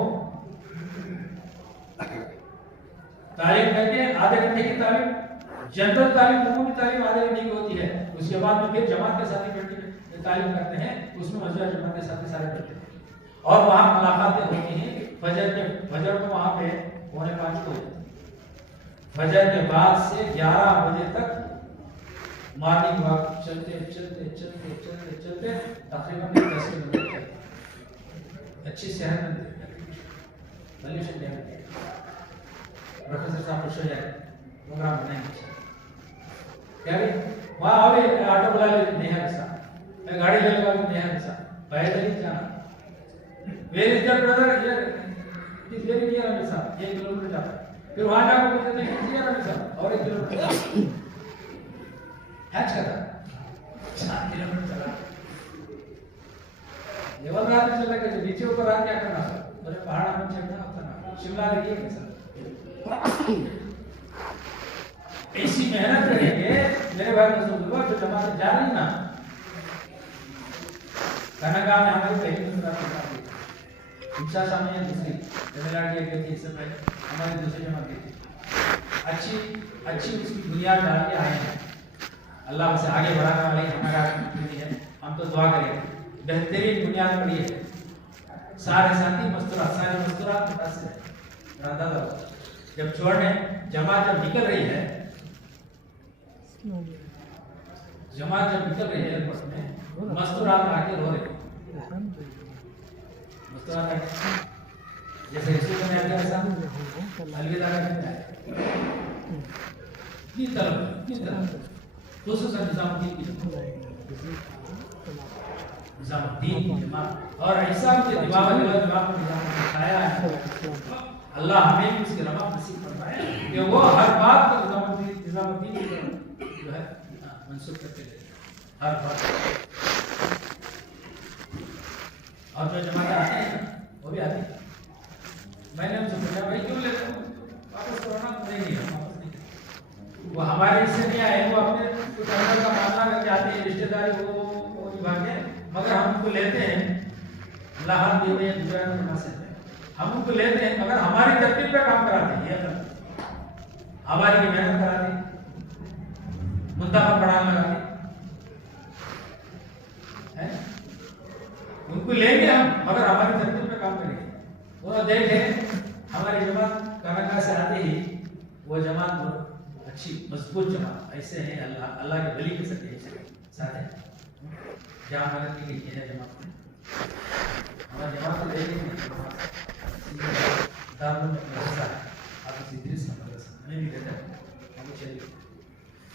तालीम करके आधे घंटे की तालीम, जनरल तालीम, उमूमी तालीम आधे घंटे की होती है। उसके बाद में फिर जमात के साथी बैठे तालीम करते हैं, उसमें मौजूदा जमात के साथी सारे बैठते हैं और वहाँ मुलाकातें होती हैं। फजर को वहाँ पे 4:45 को फजर के बाद से 11 बजे तक मॉर्निंग वॉक चलते चलते चलते चलते चलते तकरीबन 10 किलोमीटर अच्छी सेहत प्रोफेसर साहब को शोया प्रोग्राम बनाएंगे क्या रे वहाँ आओगे, ऑटो बुला ले नेहा के साथ, गाड़ी ले लगा नेहा के साथ, पैदल ही जाना। Where is the brother, it is very near मेरे साथ, 1 किलोमीटर जाता है। फिर वहाँ जाकर बोलते हैं नियर मेरे साथ और 1 किलोमीटर हैच करता 7 किलोमीटर चला लेवल रात में चला के नीचे ऊपर रात क्या करना सर, बोले पहाड़ में चढ़ना उतरना, शिमला देखिए कैसा ऐसी मेहनत करेंगे मेरे भाई ने सुन जो जमात जा रही ना कनागा में हमारी पहली मुलाकात इंशा शामिल दूसरी तमिलनाडु की थी, इससे पहले हमारी दूसरी जमात थी। अच्छी उसकी बुनियाद डाल के आए हैं, अल्लाह से आगे बढ़ाने वाली हमारा है। हम तो दुआ करें बेहतरीन बुनियाद पड़ी है। सारे साथी मस्तूरात मुतासिर है। दादा जब छोड़ने जमात जब निकल रही है, जमात जब निकल रही है बस में मस्तूरात आके रो रहे, मस्तूरात जैसे यीशु ने आके ऐसा अलविदा करने की तरफ खुसूसन निजामुद्दीन की जमात और ऐसा मुझे दिमाग में दिखाया है। अल्लाह हमें भी उसके रवा नसीब फरमाए कि वो हर बात को निजामुद्दीन जो है मंसूब करते रहे, हर बात। और जो जमात आते हैं वो भी आती है। मैंने उनसे पूछा भाई क्यों लेते हो वापस करो ना, नहीं वापस नहीं, वो हमारे इससे नहीं आए, वो अपने कुछ अंदर का मामला करके आते हैं, रिश्तेदारी वो निभाते हैं, मगर हम उनको लेते हैं। अल्लाह हम दे रहे हैं, हम उनको लेते हैं मगर हमारी तरतीब पे काम कराते हैं, हमारी की मेहनत कराते हैं, मुद्दा पर पढ़ाने लगाते हैं। उनको लेंगे हम मगर हमारी तरतीब पे काम करेंगे। वो देखे हमारी जमात कनाडा से आते ही वो जमात बहुत अच्छी मजबूत जमात ऐसे हैं, अल्लाह के वली के साथ है, जहाँ मदद के लिए है जमात हमारी जमात को देखेंगे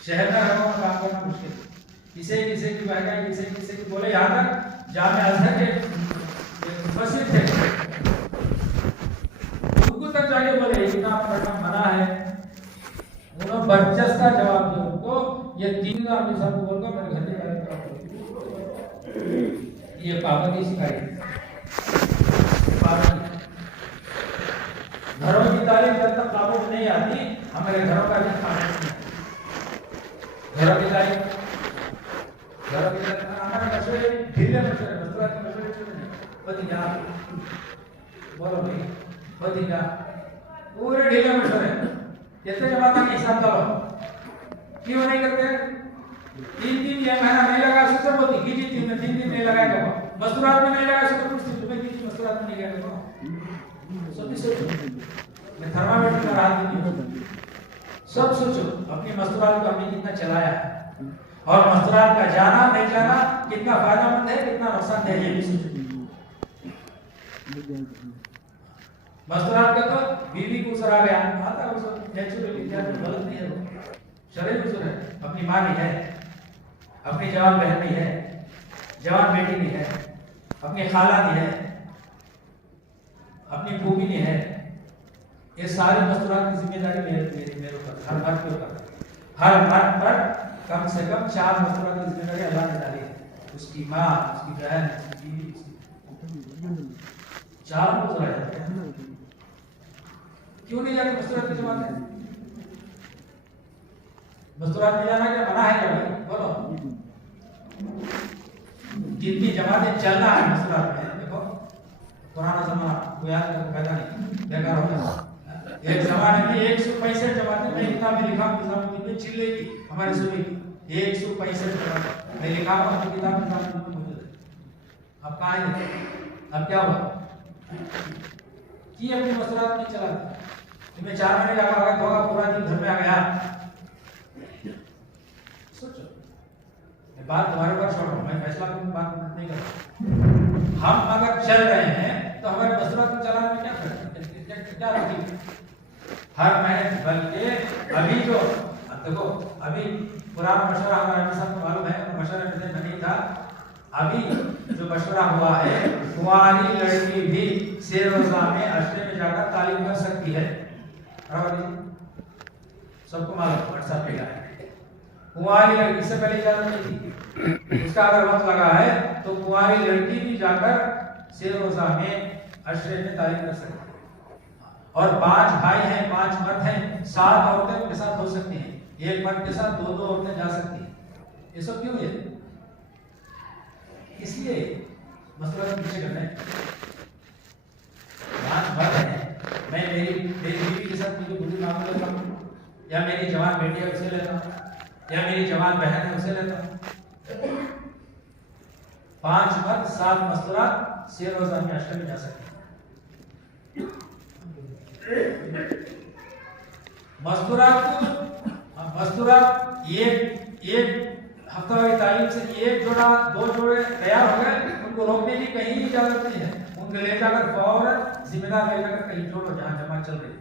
शहर में रहो काम करना मुश्किल, किसी की बहना किसी की बोले यहाँ तक जामे अजहर के मस्जिद थे उनको तक जाके बोले इतना पढ़ना मना है, उन्होंने बर्चस्ता जवाब दिया उनको, ये 3 आदमी साहब को बोलकर मेरे घर के ये पाबंदी सिखाई, घरों की तालीम जब तक काबू में नहीं आती हमारे घरों का भी खाना नहीं, घरों की तालीम हमारे मशवरे ढीले मशवरे मस्तूरात के मशवरे पति क्या बोलो भाई, पति क्या पूरे ढीले मशवरे जैसे जमाता के हिसाब का क्यों नहीं करते? 3 दिन या महीना नहीं लगा सकते बोलती कीजिए, 3 दिन नहीं लगाएगा, मस्तूरात में नहीं लगा सकते कुछ तुम्हें कीजिए, मस्तूरात में नहीं लगाएगा। मैं थर्मामीटर का रात नहीं, सब सोचो अपनी मस्तूरात को हमने कितना चलाया है और मस्तूरात का जाना नहीं जाना कितना फायदेमंद है कितना नुकसान है, ये भी सोचो। मस्तूरात का तो बीवी को उसर आ गया आता है, उसको नेचुरली क्या गलत नहीं है, शरीर उसर है, अपनी माँ नहीं है, अपनी जवान बहन नहीं है, जवान बेटी नहीं है, अपनी खाला नहीं है, अपनी फूफी नहीं है, ये सारे मस्तूरात की जिम्मेदारी मेरे ऊपर, हर मर्द के ऊपर, हर मर्द पर कम से कम 4 मस्तूरात की जिम्मेदारी अल्लाह ने डाली है, उसकी माँ, उसकी बहन, उसकी बीवी, 4 मस्तूरात क्यों नहीं जाते मस्तूरात की जमात है? मस्तूरात में जाना क्या मना है क्या भाई बोलो? जितनी जमातें चलना है मस्तूरात में, देखो पुराना जमाना कोई आज फायदा नहीं, बेकार हो गया। एक जमाने में 165 जमाते मैं किताब में लिखा निजामुद्दीन में चिल्ले की हमारे सूबे की 165 जमाते मैं लिखा हूँ अपनी किताब निजामुद्दीन में मौजूद है। अब कहाँ है? अब क्या हुआ कि अपनी मसलात में चला मैं 4 महीने लगा होगा पूरा दिन घर में आ गया। सोचो मैं बात तुम्हारे ऊपर छोड़ रहा हूँ, मैं फैसला करूँ बात नहीं कर रहा। हम अगर चल रहे हैं तो हमारे मसलात में चलाने में क्या फर्क क्या रखी हर महीने बल्कि अभी जो देखो अभी पुराना मशवरा हमारे साहब को मालूम है मशवरा में नहीं था। अभी जो मशवरा हुआ है कुंवारी लड़की भी शेर रोजा में अशरे में जाकर तालीम कर सकती है। सबको मालूम व्हाट्सएप पे है कुंवारी लड़की से पहले इजाजत नहीं थी। उसका अगर वक्त लगा है तो कुंवारी लड़की भी जाकर शेर रोजा में अशरे में तालीम कर सकती है। और 5 भाई हैं 5 मर्द हैं 7 औरतें उनके साथ हो सकती हैं। एक मर्द के साथ 2 औरतें जा सकती हैं। ये सब क्यों है? इसलिए मसला के पीछे करना है 5 मर्द हैं मैं मेरी बीवी के साथ मुझे बुजुर्ग मामला लेता हूँ या मेरी जवान बेटी है उसे लेता हूँ या मेरी जवान बहन है उसे लेता हूँ। 5 मर्द 7 मस्तूरात शेर रोजा में अशरे में जा सकते हैं। मस्तूरात एक हफ्तावारी तालीम से 1 जोड़ा 2 जोड़े तैयार हो गए उनको रोकने की कहीं इजाजत नहीं है। उनको ले जाकर फौरन जिम्मेदार ले जाकर कहीं छोड़ो जहाँ जमात चल रही है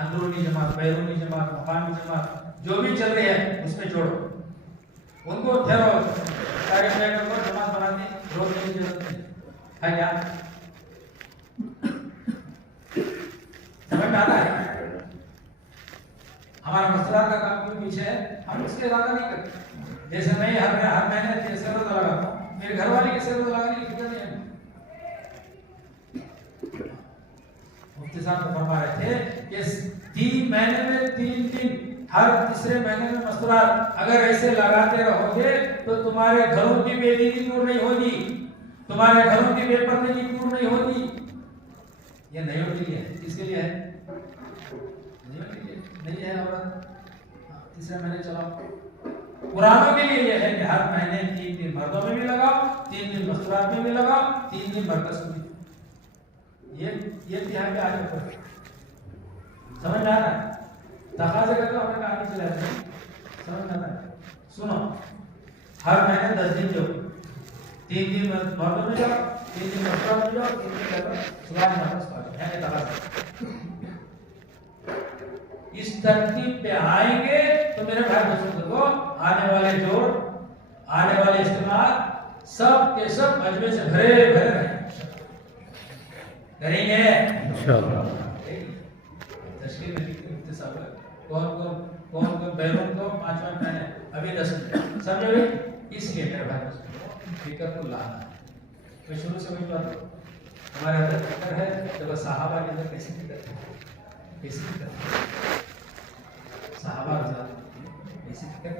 अंदरूनी जमात बैरूनी जमात मकामी जमात जो भी चल रही है उसमें जोड़ो उनको ठहरो जमात बनाने रोकने की जरूरत नहीं है क्या? समझ में आता है? हमारा मसला का काम क्यों पीछे है? हम उसके इरादा नहीं करते। जैसे मैं हर महीने शेर रोजा लगाता हूँ मेरे घर वाले के शेर रोजा लगाने की फिक्र नहीं है। मुफ्ती साहब फरमा रहे थे कि 3 महीने में 3 दिन हर तीसरे महीने में मस्तूरात अगर ऐसे लगाते रहोगे तो तुम्हारे घरों की बेदीनी दूर नहीं होगी, तुम्हारे घरों की बेपर्दगी दूर नहीं होगी। ये नहीं होती है किसके लिए है? नहीं है औरत तीसरे महीने चलाओ। पुरानों के लिए ये है कि हर महीने 3 दिन मर्दों में भी लगाओ 3 दिन मस्तूरात में भी लगाओ 3 दिन मरकज में भी। ये ध्यान में आ जाए समझ में आ रहा है? तकाजे का तो हमें कहानी चला जाए समझ में आता है। सुनो हर महीने 10 दिन जो 3 दिन मर्दों में जाओ 3 दिन मस्तूरात में जाओ 3 दिन सुबह नमाज पढ़ो है तकाजा। इस तरतीब पे आएंगे तो मेरे भाई दोस्तों को आने वाले जोड़ आने वाले इस्तेमाल सब के सब मजमे से भरे भरे करेंगे इंशाअल्लाह। तशकील में लिखते सब कौन बैरून को 5 महीने अभी 10 मिनट समझो भाई। इसलिए मेरे भाई दोस्तों फिक्र को लाना मैं शुरू से वही बात हमारे अंदर फिक्र है जब साहबा के अंदर कैसे फिक्र कैसे फिक्र साहबा कैसे फिक्र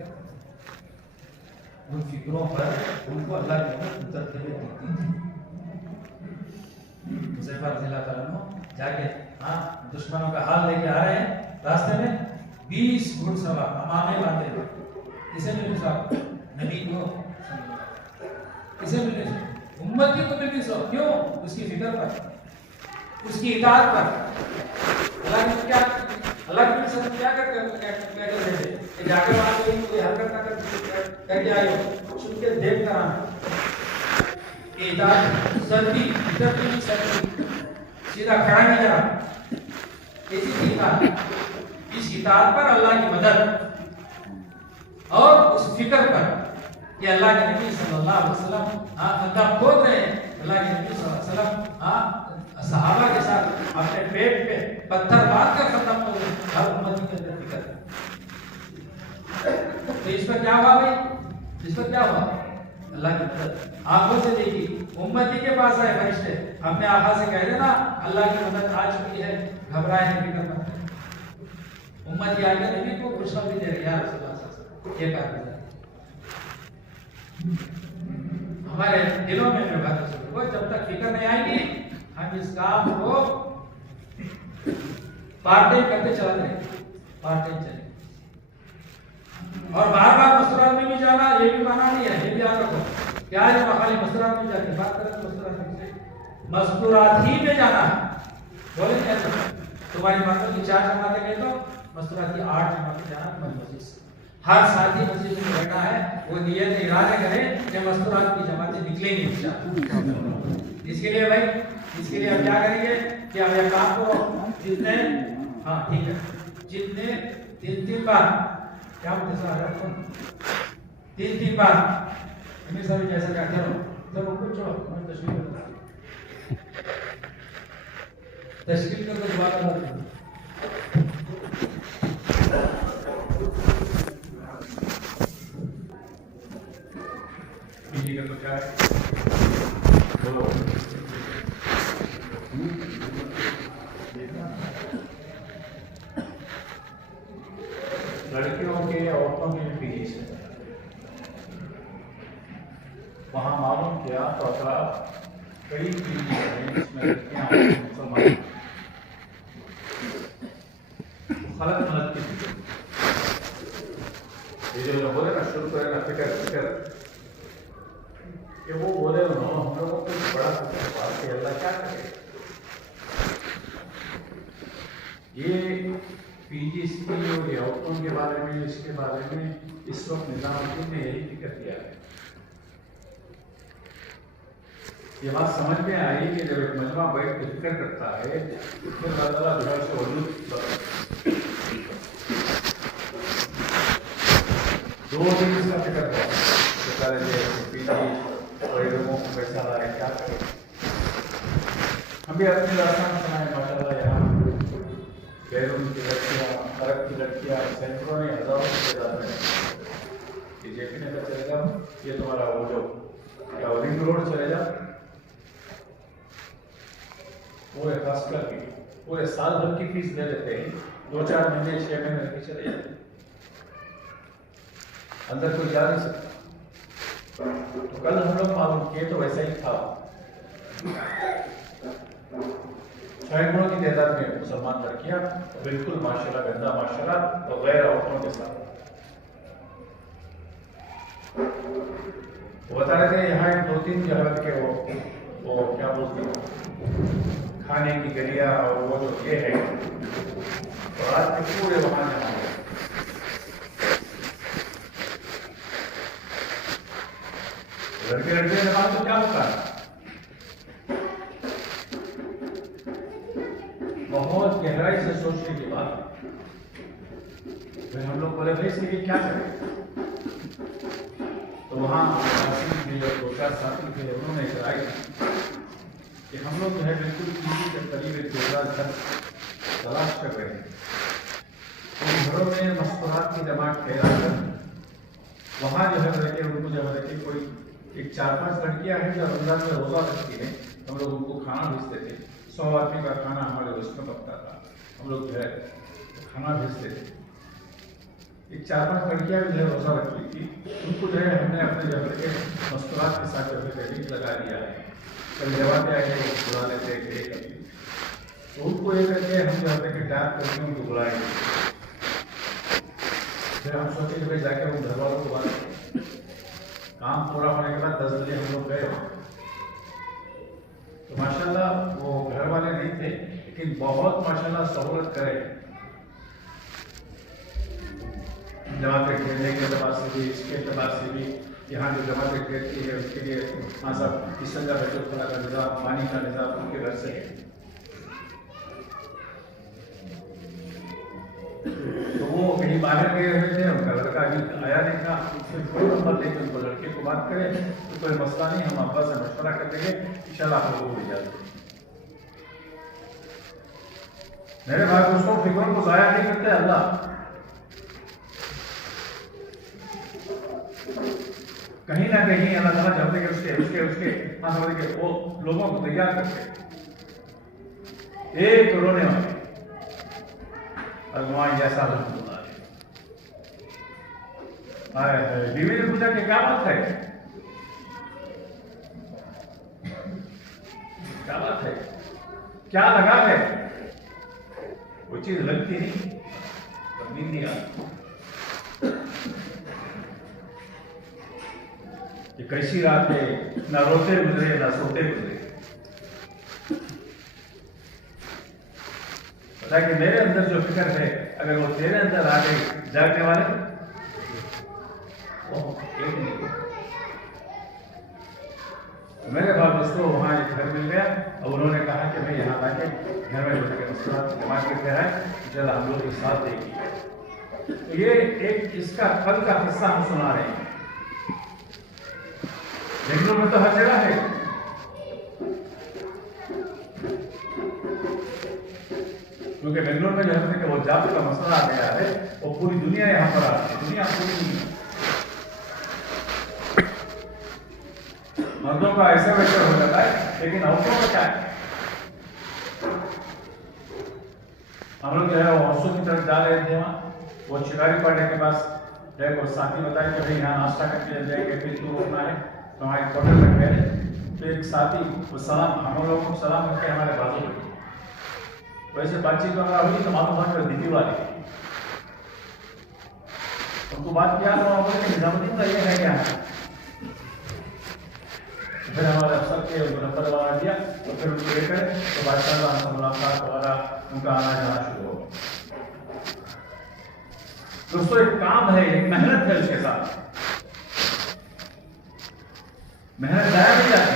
उन फिक्रों पर उनको अल्लाह की रहमत उतरते हुए दिखती थी। हुज़ैफा रज़ियल्लाहु ताला अन्हु जाके दुश्मनों का हाल लेके आ रहे हैं रास्ते में 20 घुड़सवार अमामे बांधे किसे मिले साहब नबी को किसे मिले उम्मती को मिले सो क्यों? उसकी फिक्र पर उसकी इताअत पर। अल्लाह ने क्या अल्लाह के साथ क्या करते हैं कि जाके वहां पे कोई हरकत ना करके आए छुप के देख कर आना इताअत सर्दी इधर की सर्दी सीधा खड़ा नहीं जा ऐसी इताअत इस इताअत पर अल्लाह की मदद और उस फिक्र पर कि अल्लाह के नबी सल्लल्लाहु अलैहि वसल्लम खंदा खोद रहे हैं अल्लाह के नबी सल्लल्लाहु अलैहि वसल्लम सहाबा के साथ अपने पेट पे पत्थर बांध कर खत्म हो गए हर उम्मती के अंदर फिक्र। तो इस पर क्या हुआ भाई? इस पर क्या हुआ? अल्लाह की मदद आंखों से देखी उम्मती के पास आए फरिश्ते अपने आका से कह देना अल्लाह की मदद आ चुकी है घबराए नहीं फिक्र मत। उम्मती आगे नबी को खुशखबरी दे रही है ये काम हमारे दिलों में वो जब तक फिक्र नहीं आएगी हम इस काम को पार्ट टाइम करते चलाते रहेंगे, पार्ट टाइम चलेंगे। और बार बार मस्तूरात में भी जाना ये भी माना नहीं है, ये भी याद रखो। क्या है खाली मस्तूरात में जाके बात करें तो मस्तूरात ही में जाना है। बोले क्या तुम्हारी बातों की 4 जमातें गए तो मस्तूरात की 8 जमातें जाना तुम्हारी मस्जिद से। हर साथी मस्जिद में बैठा है वो नियत इरादे करे कि मस्तूरात की जमातें निकलेंगी इंशाअल्लाह। इसके लिए भाई, इसके लिए हम क्या करेंगे कि हम ये काम को जितने, हाँ ठीक है, जितने 3 बार क्या बोलते सर, 3 बार हमें सभी जैसा क्या चलो सब कुछ छोड़ो, मैं तशरीफ कर दो दुआ कर दो। बीजी का तो क्या है बोलो। लड़कियों के औरतों के भी फीस है, वहाँ मालूम किया तो अफराद कई फीस हैं जिसमें लड़कियाँ मुसलमान खलक मदद की थी। ये जो बोले ना शुरू करेगा फिक्र कि वो बोले उन्होंने हम लोगों को बड़ा सवाल कि अल्लाह क्या करे। ये पीजीसी और औरतों के बारे में, इसके बारे में इस वक्त निजामुद्दीन ने यही जिक्र किया है। ये बात समझ में आई कि जब एक मजमा बैठ के जिक्र करता है फिर अल्लाह ताला दुआ से वजूद 2 दिन इसका फिक्र हुआ लोगों को पैसा लाए क्या करें। हम भी अपनी रास्ता सुनाए माशाल्लाह, यहाँ बैरून की लड़कियाँ, अरब की लड़कियाँ सैकड़ों ने हजारों की तादाद में ये देखने का चलेगा। ये तुम्हारा वो जो क्या रिंग रोड चलेगा पूरे खास करके पूरे साल भर की फीस दे देते हैं, 2-4 महीने 6 महीने की चले जाते, अंदर कोई जा नहीं सकता। तो कल हम लोग मालूम किए तो वैसा ही था, सैकड़ों की तादाद में मुसलमान लड़कियां बिल्कुल माशाल्लाह गंदा माशाल्लाह और गैर औरतों के साथ। वो बता रहे थे यहाँ 2-3 जगह के वो क्या बोलते हैं खाने की गलिया और वो जो ये है तो आज के पूरे वहां जमा है। लड़के लड़के के बाद तो क्या होता है, बहुत गहराई से सोचने की बात है। फिर हम लोग बोले भाई इसके लिए क्या करें, तो वहाँ 2-4 साथी थे, उन्होंने कराई कि हम लोग जो है बिल्कुल किसी के करीब 2000 घर तलाश कर रहे हैं। उन घरों में मस्तूरात की जमात फैला कर वहाँ जो है रहकर उनको जो है कि कोई 4-5 लड़कियाँ हैं जो रमजान में रोज़ा रखती हैं, हम लोग उनको खाना भेजते थे। 100 आदमी का खाना हमारे उसमें पकता था, हम लोग जो है खाना भेजते थे। 4-5 लड़कियाँ भी जो है रोज़ा रखती थी, उनको जो है हमने अपने जो है मस्तूरात के साथ जो है तहरीक लगा दिया है। कभी जवाब आगे बुला लेते कभी, तो उनको ये करके हम जो है कि टैप करके उनको बुलाएंगे। फिर हम सोचे कि भाई जाके उन घर वालों को बात करें। काम पूरा होने के बाद 10 बजे हम लोग गए, तो माशाल्लाह वो घर वाले नहीं थे लेकिन बहुत माशाल्लाह सहूलत करे, जमातें खेलने के एतबार से भी, इसके एतबार से भी। यहाँ जो जमातें खेलती है उसके लिए हाँ सब इसका बचतखाना का निज़ाम, पानी का निज़ाम उनके घर से है। तो वो कहीं बाहर गए हुए थे, उनका लड़का अभी आया नहीं था, फिर कोई नंबर लेके उनको लड़के को बात करें तो कोई मसला नहीं, हम अब्बा से मशवरा कर देंगे इंशाल्लाह आप लोगों को भेजा देंगे। मेरे भाई दोस्तों फिक्रों को ज़ाया नहीं करते अल्लाह। कहीं ना कहीं अल्लाह ताला चाहते कि उसके हाँ समझ के वो लोगों को तैयार करते एक रोने वाले भगवान जैसा बीवी ने पूछा कि क्या बात है, क्या बात है, क्या लगा है। वो चीज लगती नहीं, तो नींद नहीं आती। ये कैसी रात है, ना रोते गुजरे ना सोते गुजरे। पता है कि मेरे अंदर जो फिक्र है, अगर वो तेरे अंदर आ गई जागने वाले, वो एक नहीं। मेरे बाद दोस्तों वहाँ एक घर मिल गया और उन्होंने कहा कि मैं यहाँ आके घर में बैठ के मुस्कुराते दिमाग के कह रहा है चलो हम लोग एक साथ देगी। तो ये एक इसका कल का किस्सा हम सुना रहे हैं। बेंगलुरु में तो हर जगह है, क्योंकि बेंगलुरु में जो है कि वो जाति का मसला आ गया है, वो पूरी दुनिया यहाँ पर आ रही है, दुनिया पूरी दुनिया। मर्दों का ऐसा वैसा हो जाता है, लेकिन औरतों का क्या है? हम लोग जो है औरतों की तरफ जा रहे थे, वहाँ वो शिकारी पाड़े के पास वो साथी बताए कि भाई यहाँ नाश्ता करके जाएंगे, फिर तू रुकना है, तो हमारे होटल में गए। तो एक साथी वो सलाम, हम लोगों को सलाम करके हमारे बाजू में वैसे बातचीत वगैरह हुई तो मालूम हुआ दिल्ली वाले उनको बात किया तो निजामुद्दीन का ये है क्या। फिर हमारे अफसर के नंबर वाला दिया तो फिर उनको लेकर तो बादशाह से मुलाकात वगैरह उनका आना जाना शुरू हो। दोस्तों एक काम है, एक मेहनत है, उसके साथ मेहनत जाया नहीं जाती,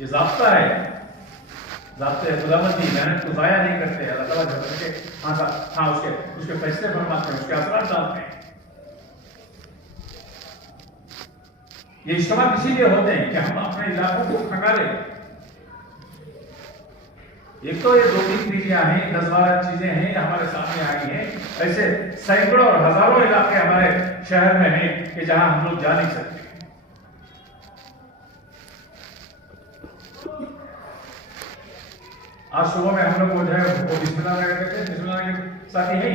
ये ज़ाब्ता है, ज़ाब्ते खुदाबंदी मेहनत को ज़ाया नहीं करते। अल्लाह ताला जो उसके उसके फैसले फरमाते हैं, उसके असरात डालते हैं। ये इज्तिमा इसीलिए होते हैं कि हम अपने इलाकों को खंगाले। एक तो ये 2-3 चीजें हैं, 10-12 चीजें हैं हमारे सामने आई हैं, ऐसे सैकड़ों और हजारों इलाके हमारे शहर में हैं कि जहां हम लोग जा नहीं सकते। आज सुबह में हम लोग को जो है वो बिस्मिल्लाह करते थे, बिस्मिल्लाह के साथ ही है।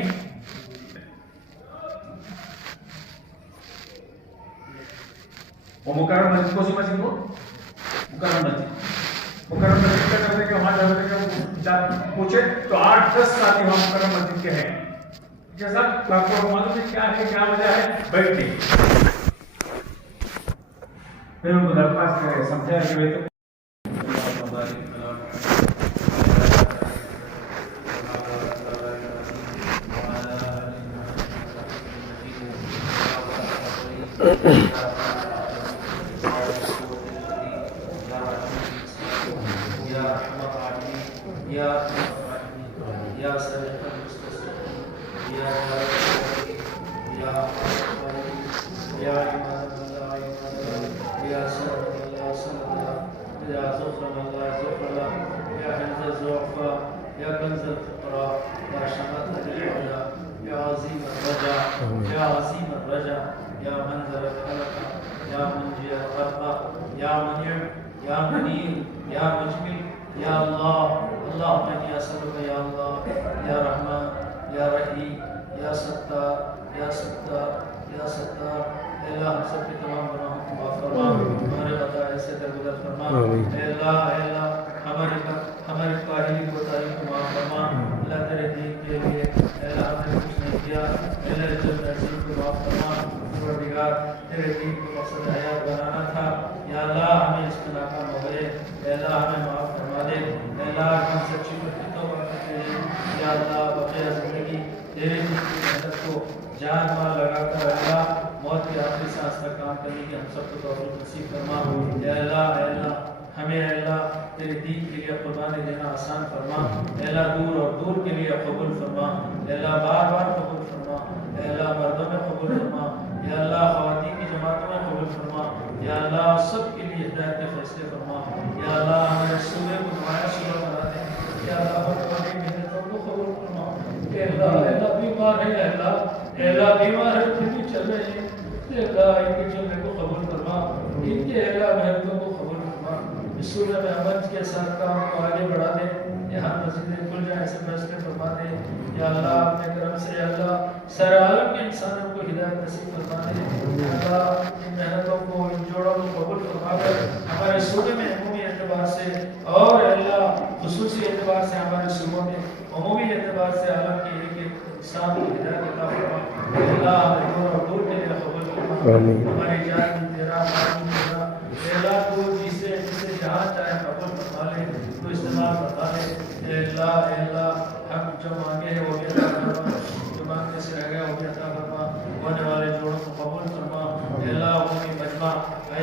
वो मुकर्रम मस्जिद को सी मस्जिद को मुकर्रम मस्जिद का करते कि वहां जाते पूछे तो 8-10 साथी वहां मुकर्रम मस्जिद के हैं। जैसा आपको मालूम है क्या है, क्या वजह है, बैठ गए। फिर उनको दरख्वास्त करे, समझाया कि भाई तो से आमीन। हमारी जान भी तेरा, माल भी तेरा। अल्लाह तू जिसे जिसे जहाँ चाहे कबूल फरमा ले, तू इस्तेमाल फरमा ले। अल्लाह हम जो मांगे हैं वो भी अता फरमा, जो मांगने से रह गया वो भी अता फरमा। होने वाले जोड़ों को कबूल फरमा। अल्लाह उनकी मजमा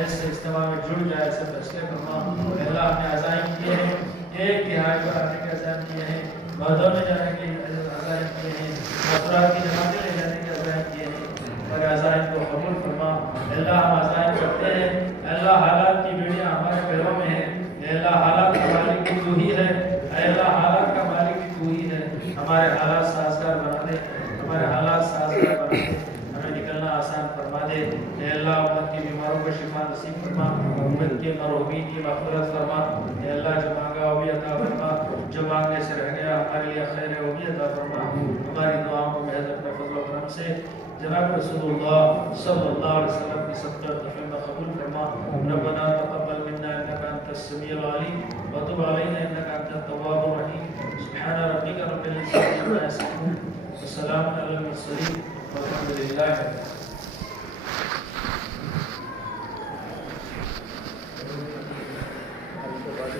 ऐसे इस्तेमाल में जुड़ जाए, ऐसे फैसले फरमा। अल्लाह हमने अज़ाइम किए हैं, एक तिहाई पर आने के अज़ाइम किए हैं, मदों में जाने के अज़ाइम किए हैं, अफराद की जमातें ले जाने के अज़ाइम किए हैं। और अज़ाइम को कबूल फरमा। अल्लाह हम अज़ाइम करते हैं, अल्लाह हालात की बेड़ियाँ हमारे पैरों में है। अल्लाह हालात का मालिक भी तू ही है, अल्लाह हालात का मालिक भी तू ही है। हमारे हालात साजगार बना दे, हमारे हालात साजगार बना दे, हमें निकलना आसान फरमा दे। अल्लाह उम्मत की बीमारों को शिफा नसीब फरमा, उम्मत के मरहूमीन की मग़फ़िरत फरमा। अल्लाह जो मांगा वो भी अता फरमा, जो मांगने से रह गया हमारे लिए खैर है वो भी अता फरमा। हमारी दुआओं को महज अपने फज़ल व करम से जनाब रसूलुल्लाह सल्लल्लाहु अलैहि वसल्लम की सबक़त में कबूल फरमा। रब्बना तक़ब्बल मिन्ना इन्नका अंतस समीउल अलीम व तुब अलैना इन्नका अंतत तव्वाबुर रहीम। सुब्हान रब्बिका रब्बिल इज़्ज़ति अम्मा यसिफून व सलामुन अलल मुरसलीन वल्हम्दुलिल्लाहि रब्बिल आलमीन। आपके बाद